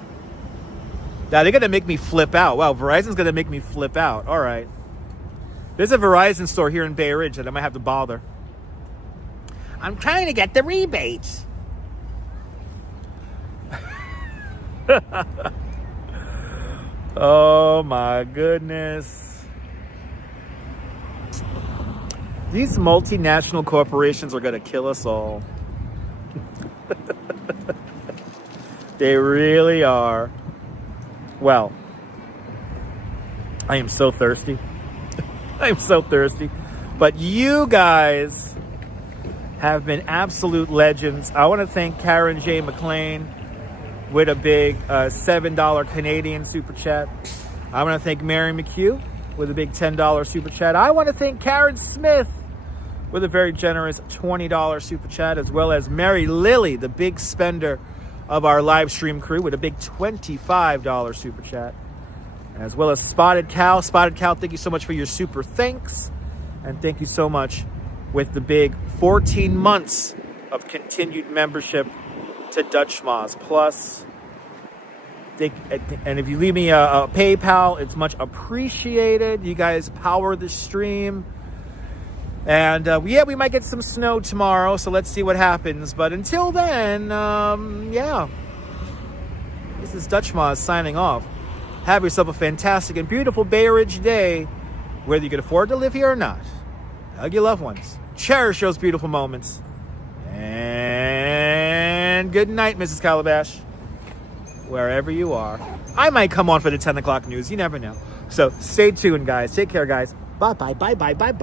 Now they're going to make me flip out. Wow, Verizon's going to make me flip out. All right. There's a Verizon store here in Bay Ridge that I might have to bother. I'm trying to get the rebates. Oh my goodness. These multinational corporations are going to kill us all. They really are. Well, I am so thirsty. I'm so thirsty. But you guys have been absolute legends. I want to thank Karen J. McLean with a big $7 Canadian super chat. I want to thank Mary McHugh with a big $10 super chat. I want to thank Karen Smith with a very generous $20 super chat, as well as Mary Lily, the big spender of our live stream crew, with a big $25 super chat. As well as Spotted Cow. Spotted Cow, thank you so much for your super thanks. And thank you so much with the big 14 months of continued membership to Dutch Schmoz Plus. And if you leave me a PayPal, it's much appreciated. You guys power the stream. And yeah, we might get some snow tomorrow, so let's see what happens. But until then, yeah. This is Dutch Schmoz signing off. Have yourself a fantastic and beautiful Bay Ridge day, whether you can afford to live here or not. Hug your loved ones. Cherish those beautiful moments. And good night, Mrs. Calabash. Wherever you are. I might come on for the 10 o'clock news. You never know. So stay tuned, guys. Take care, guys. Bye-bye, bye-bye, bye-bye.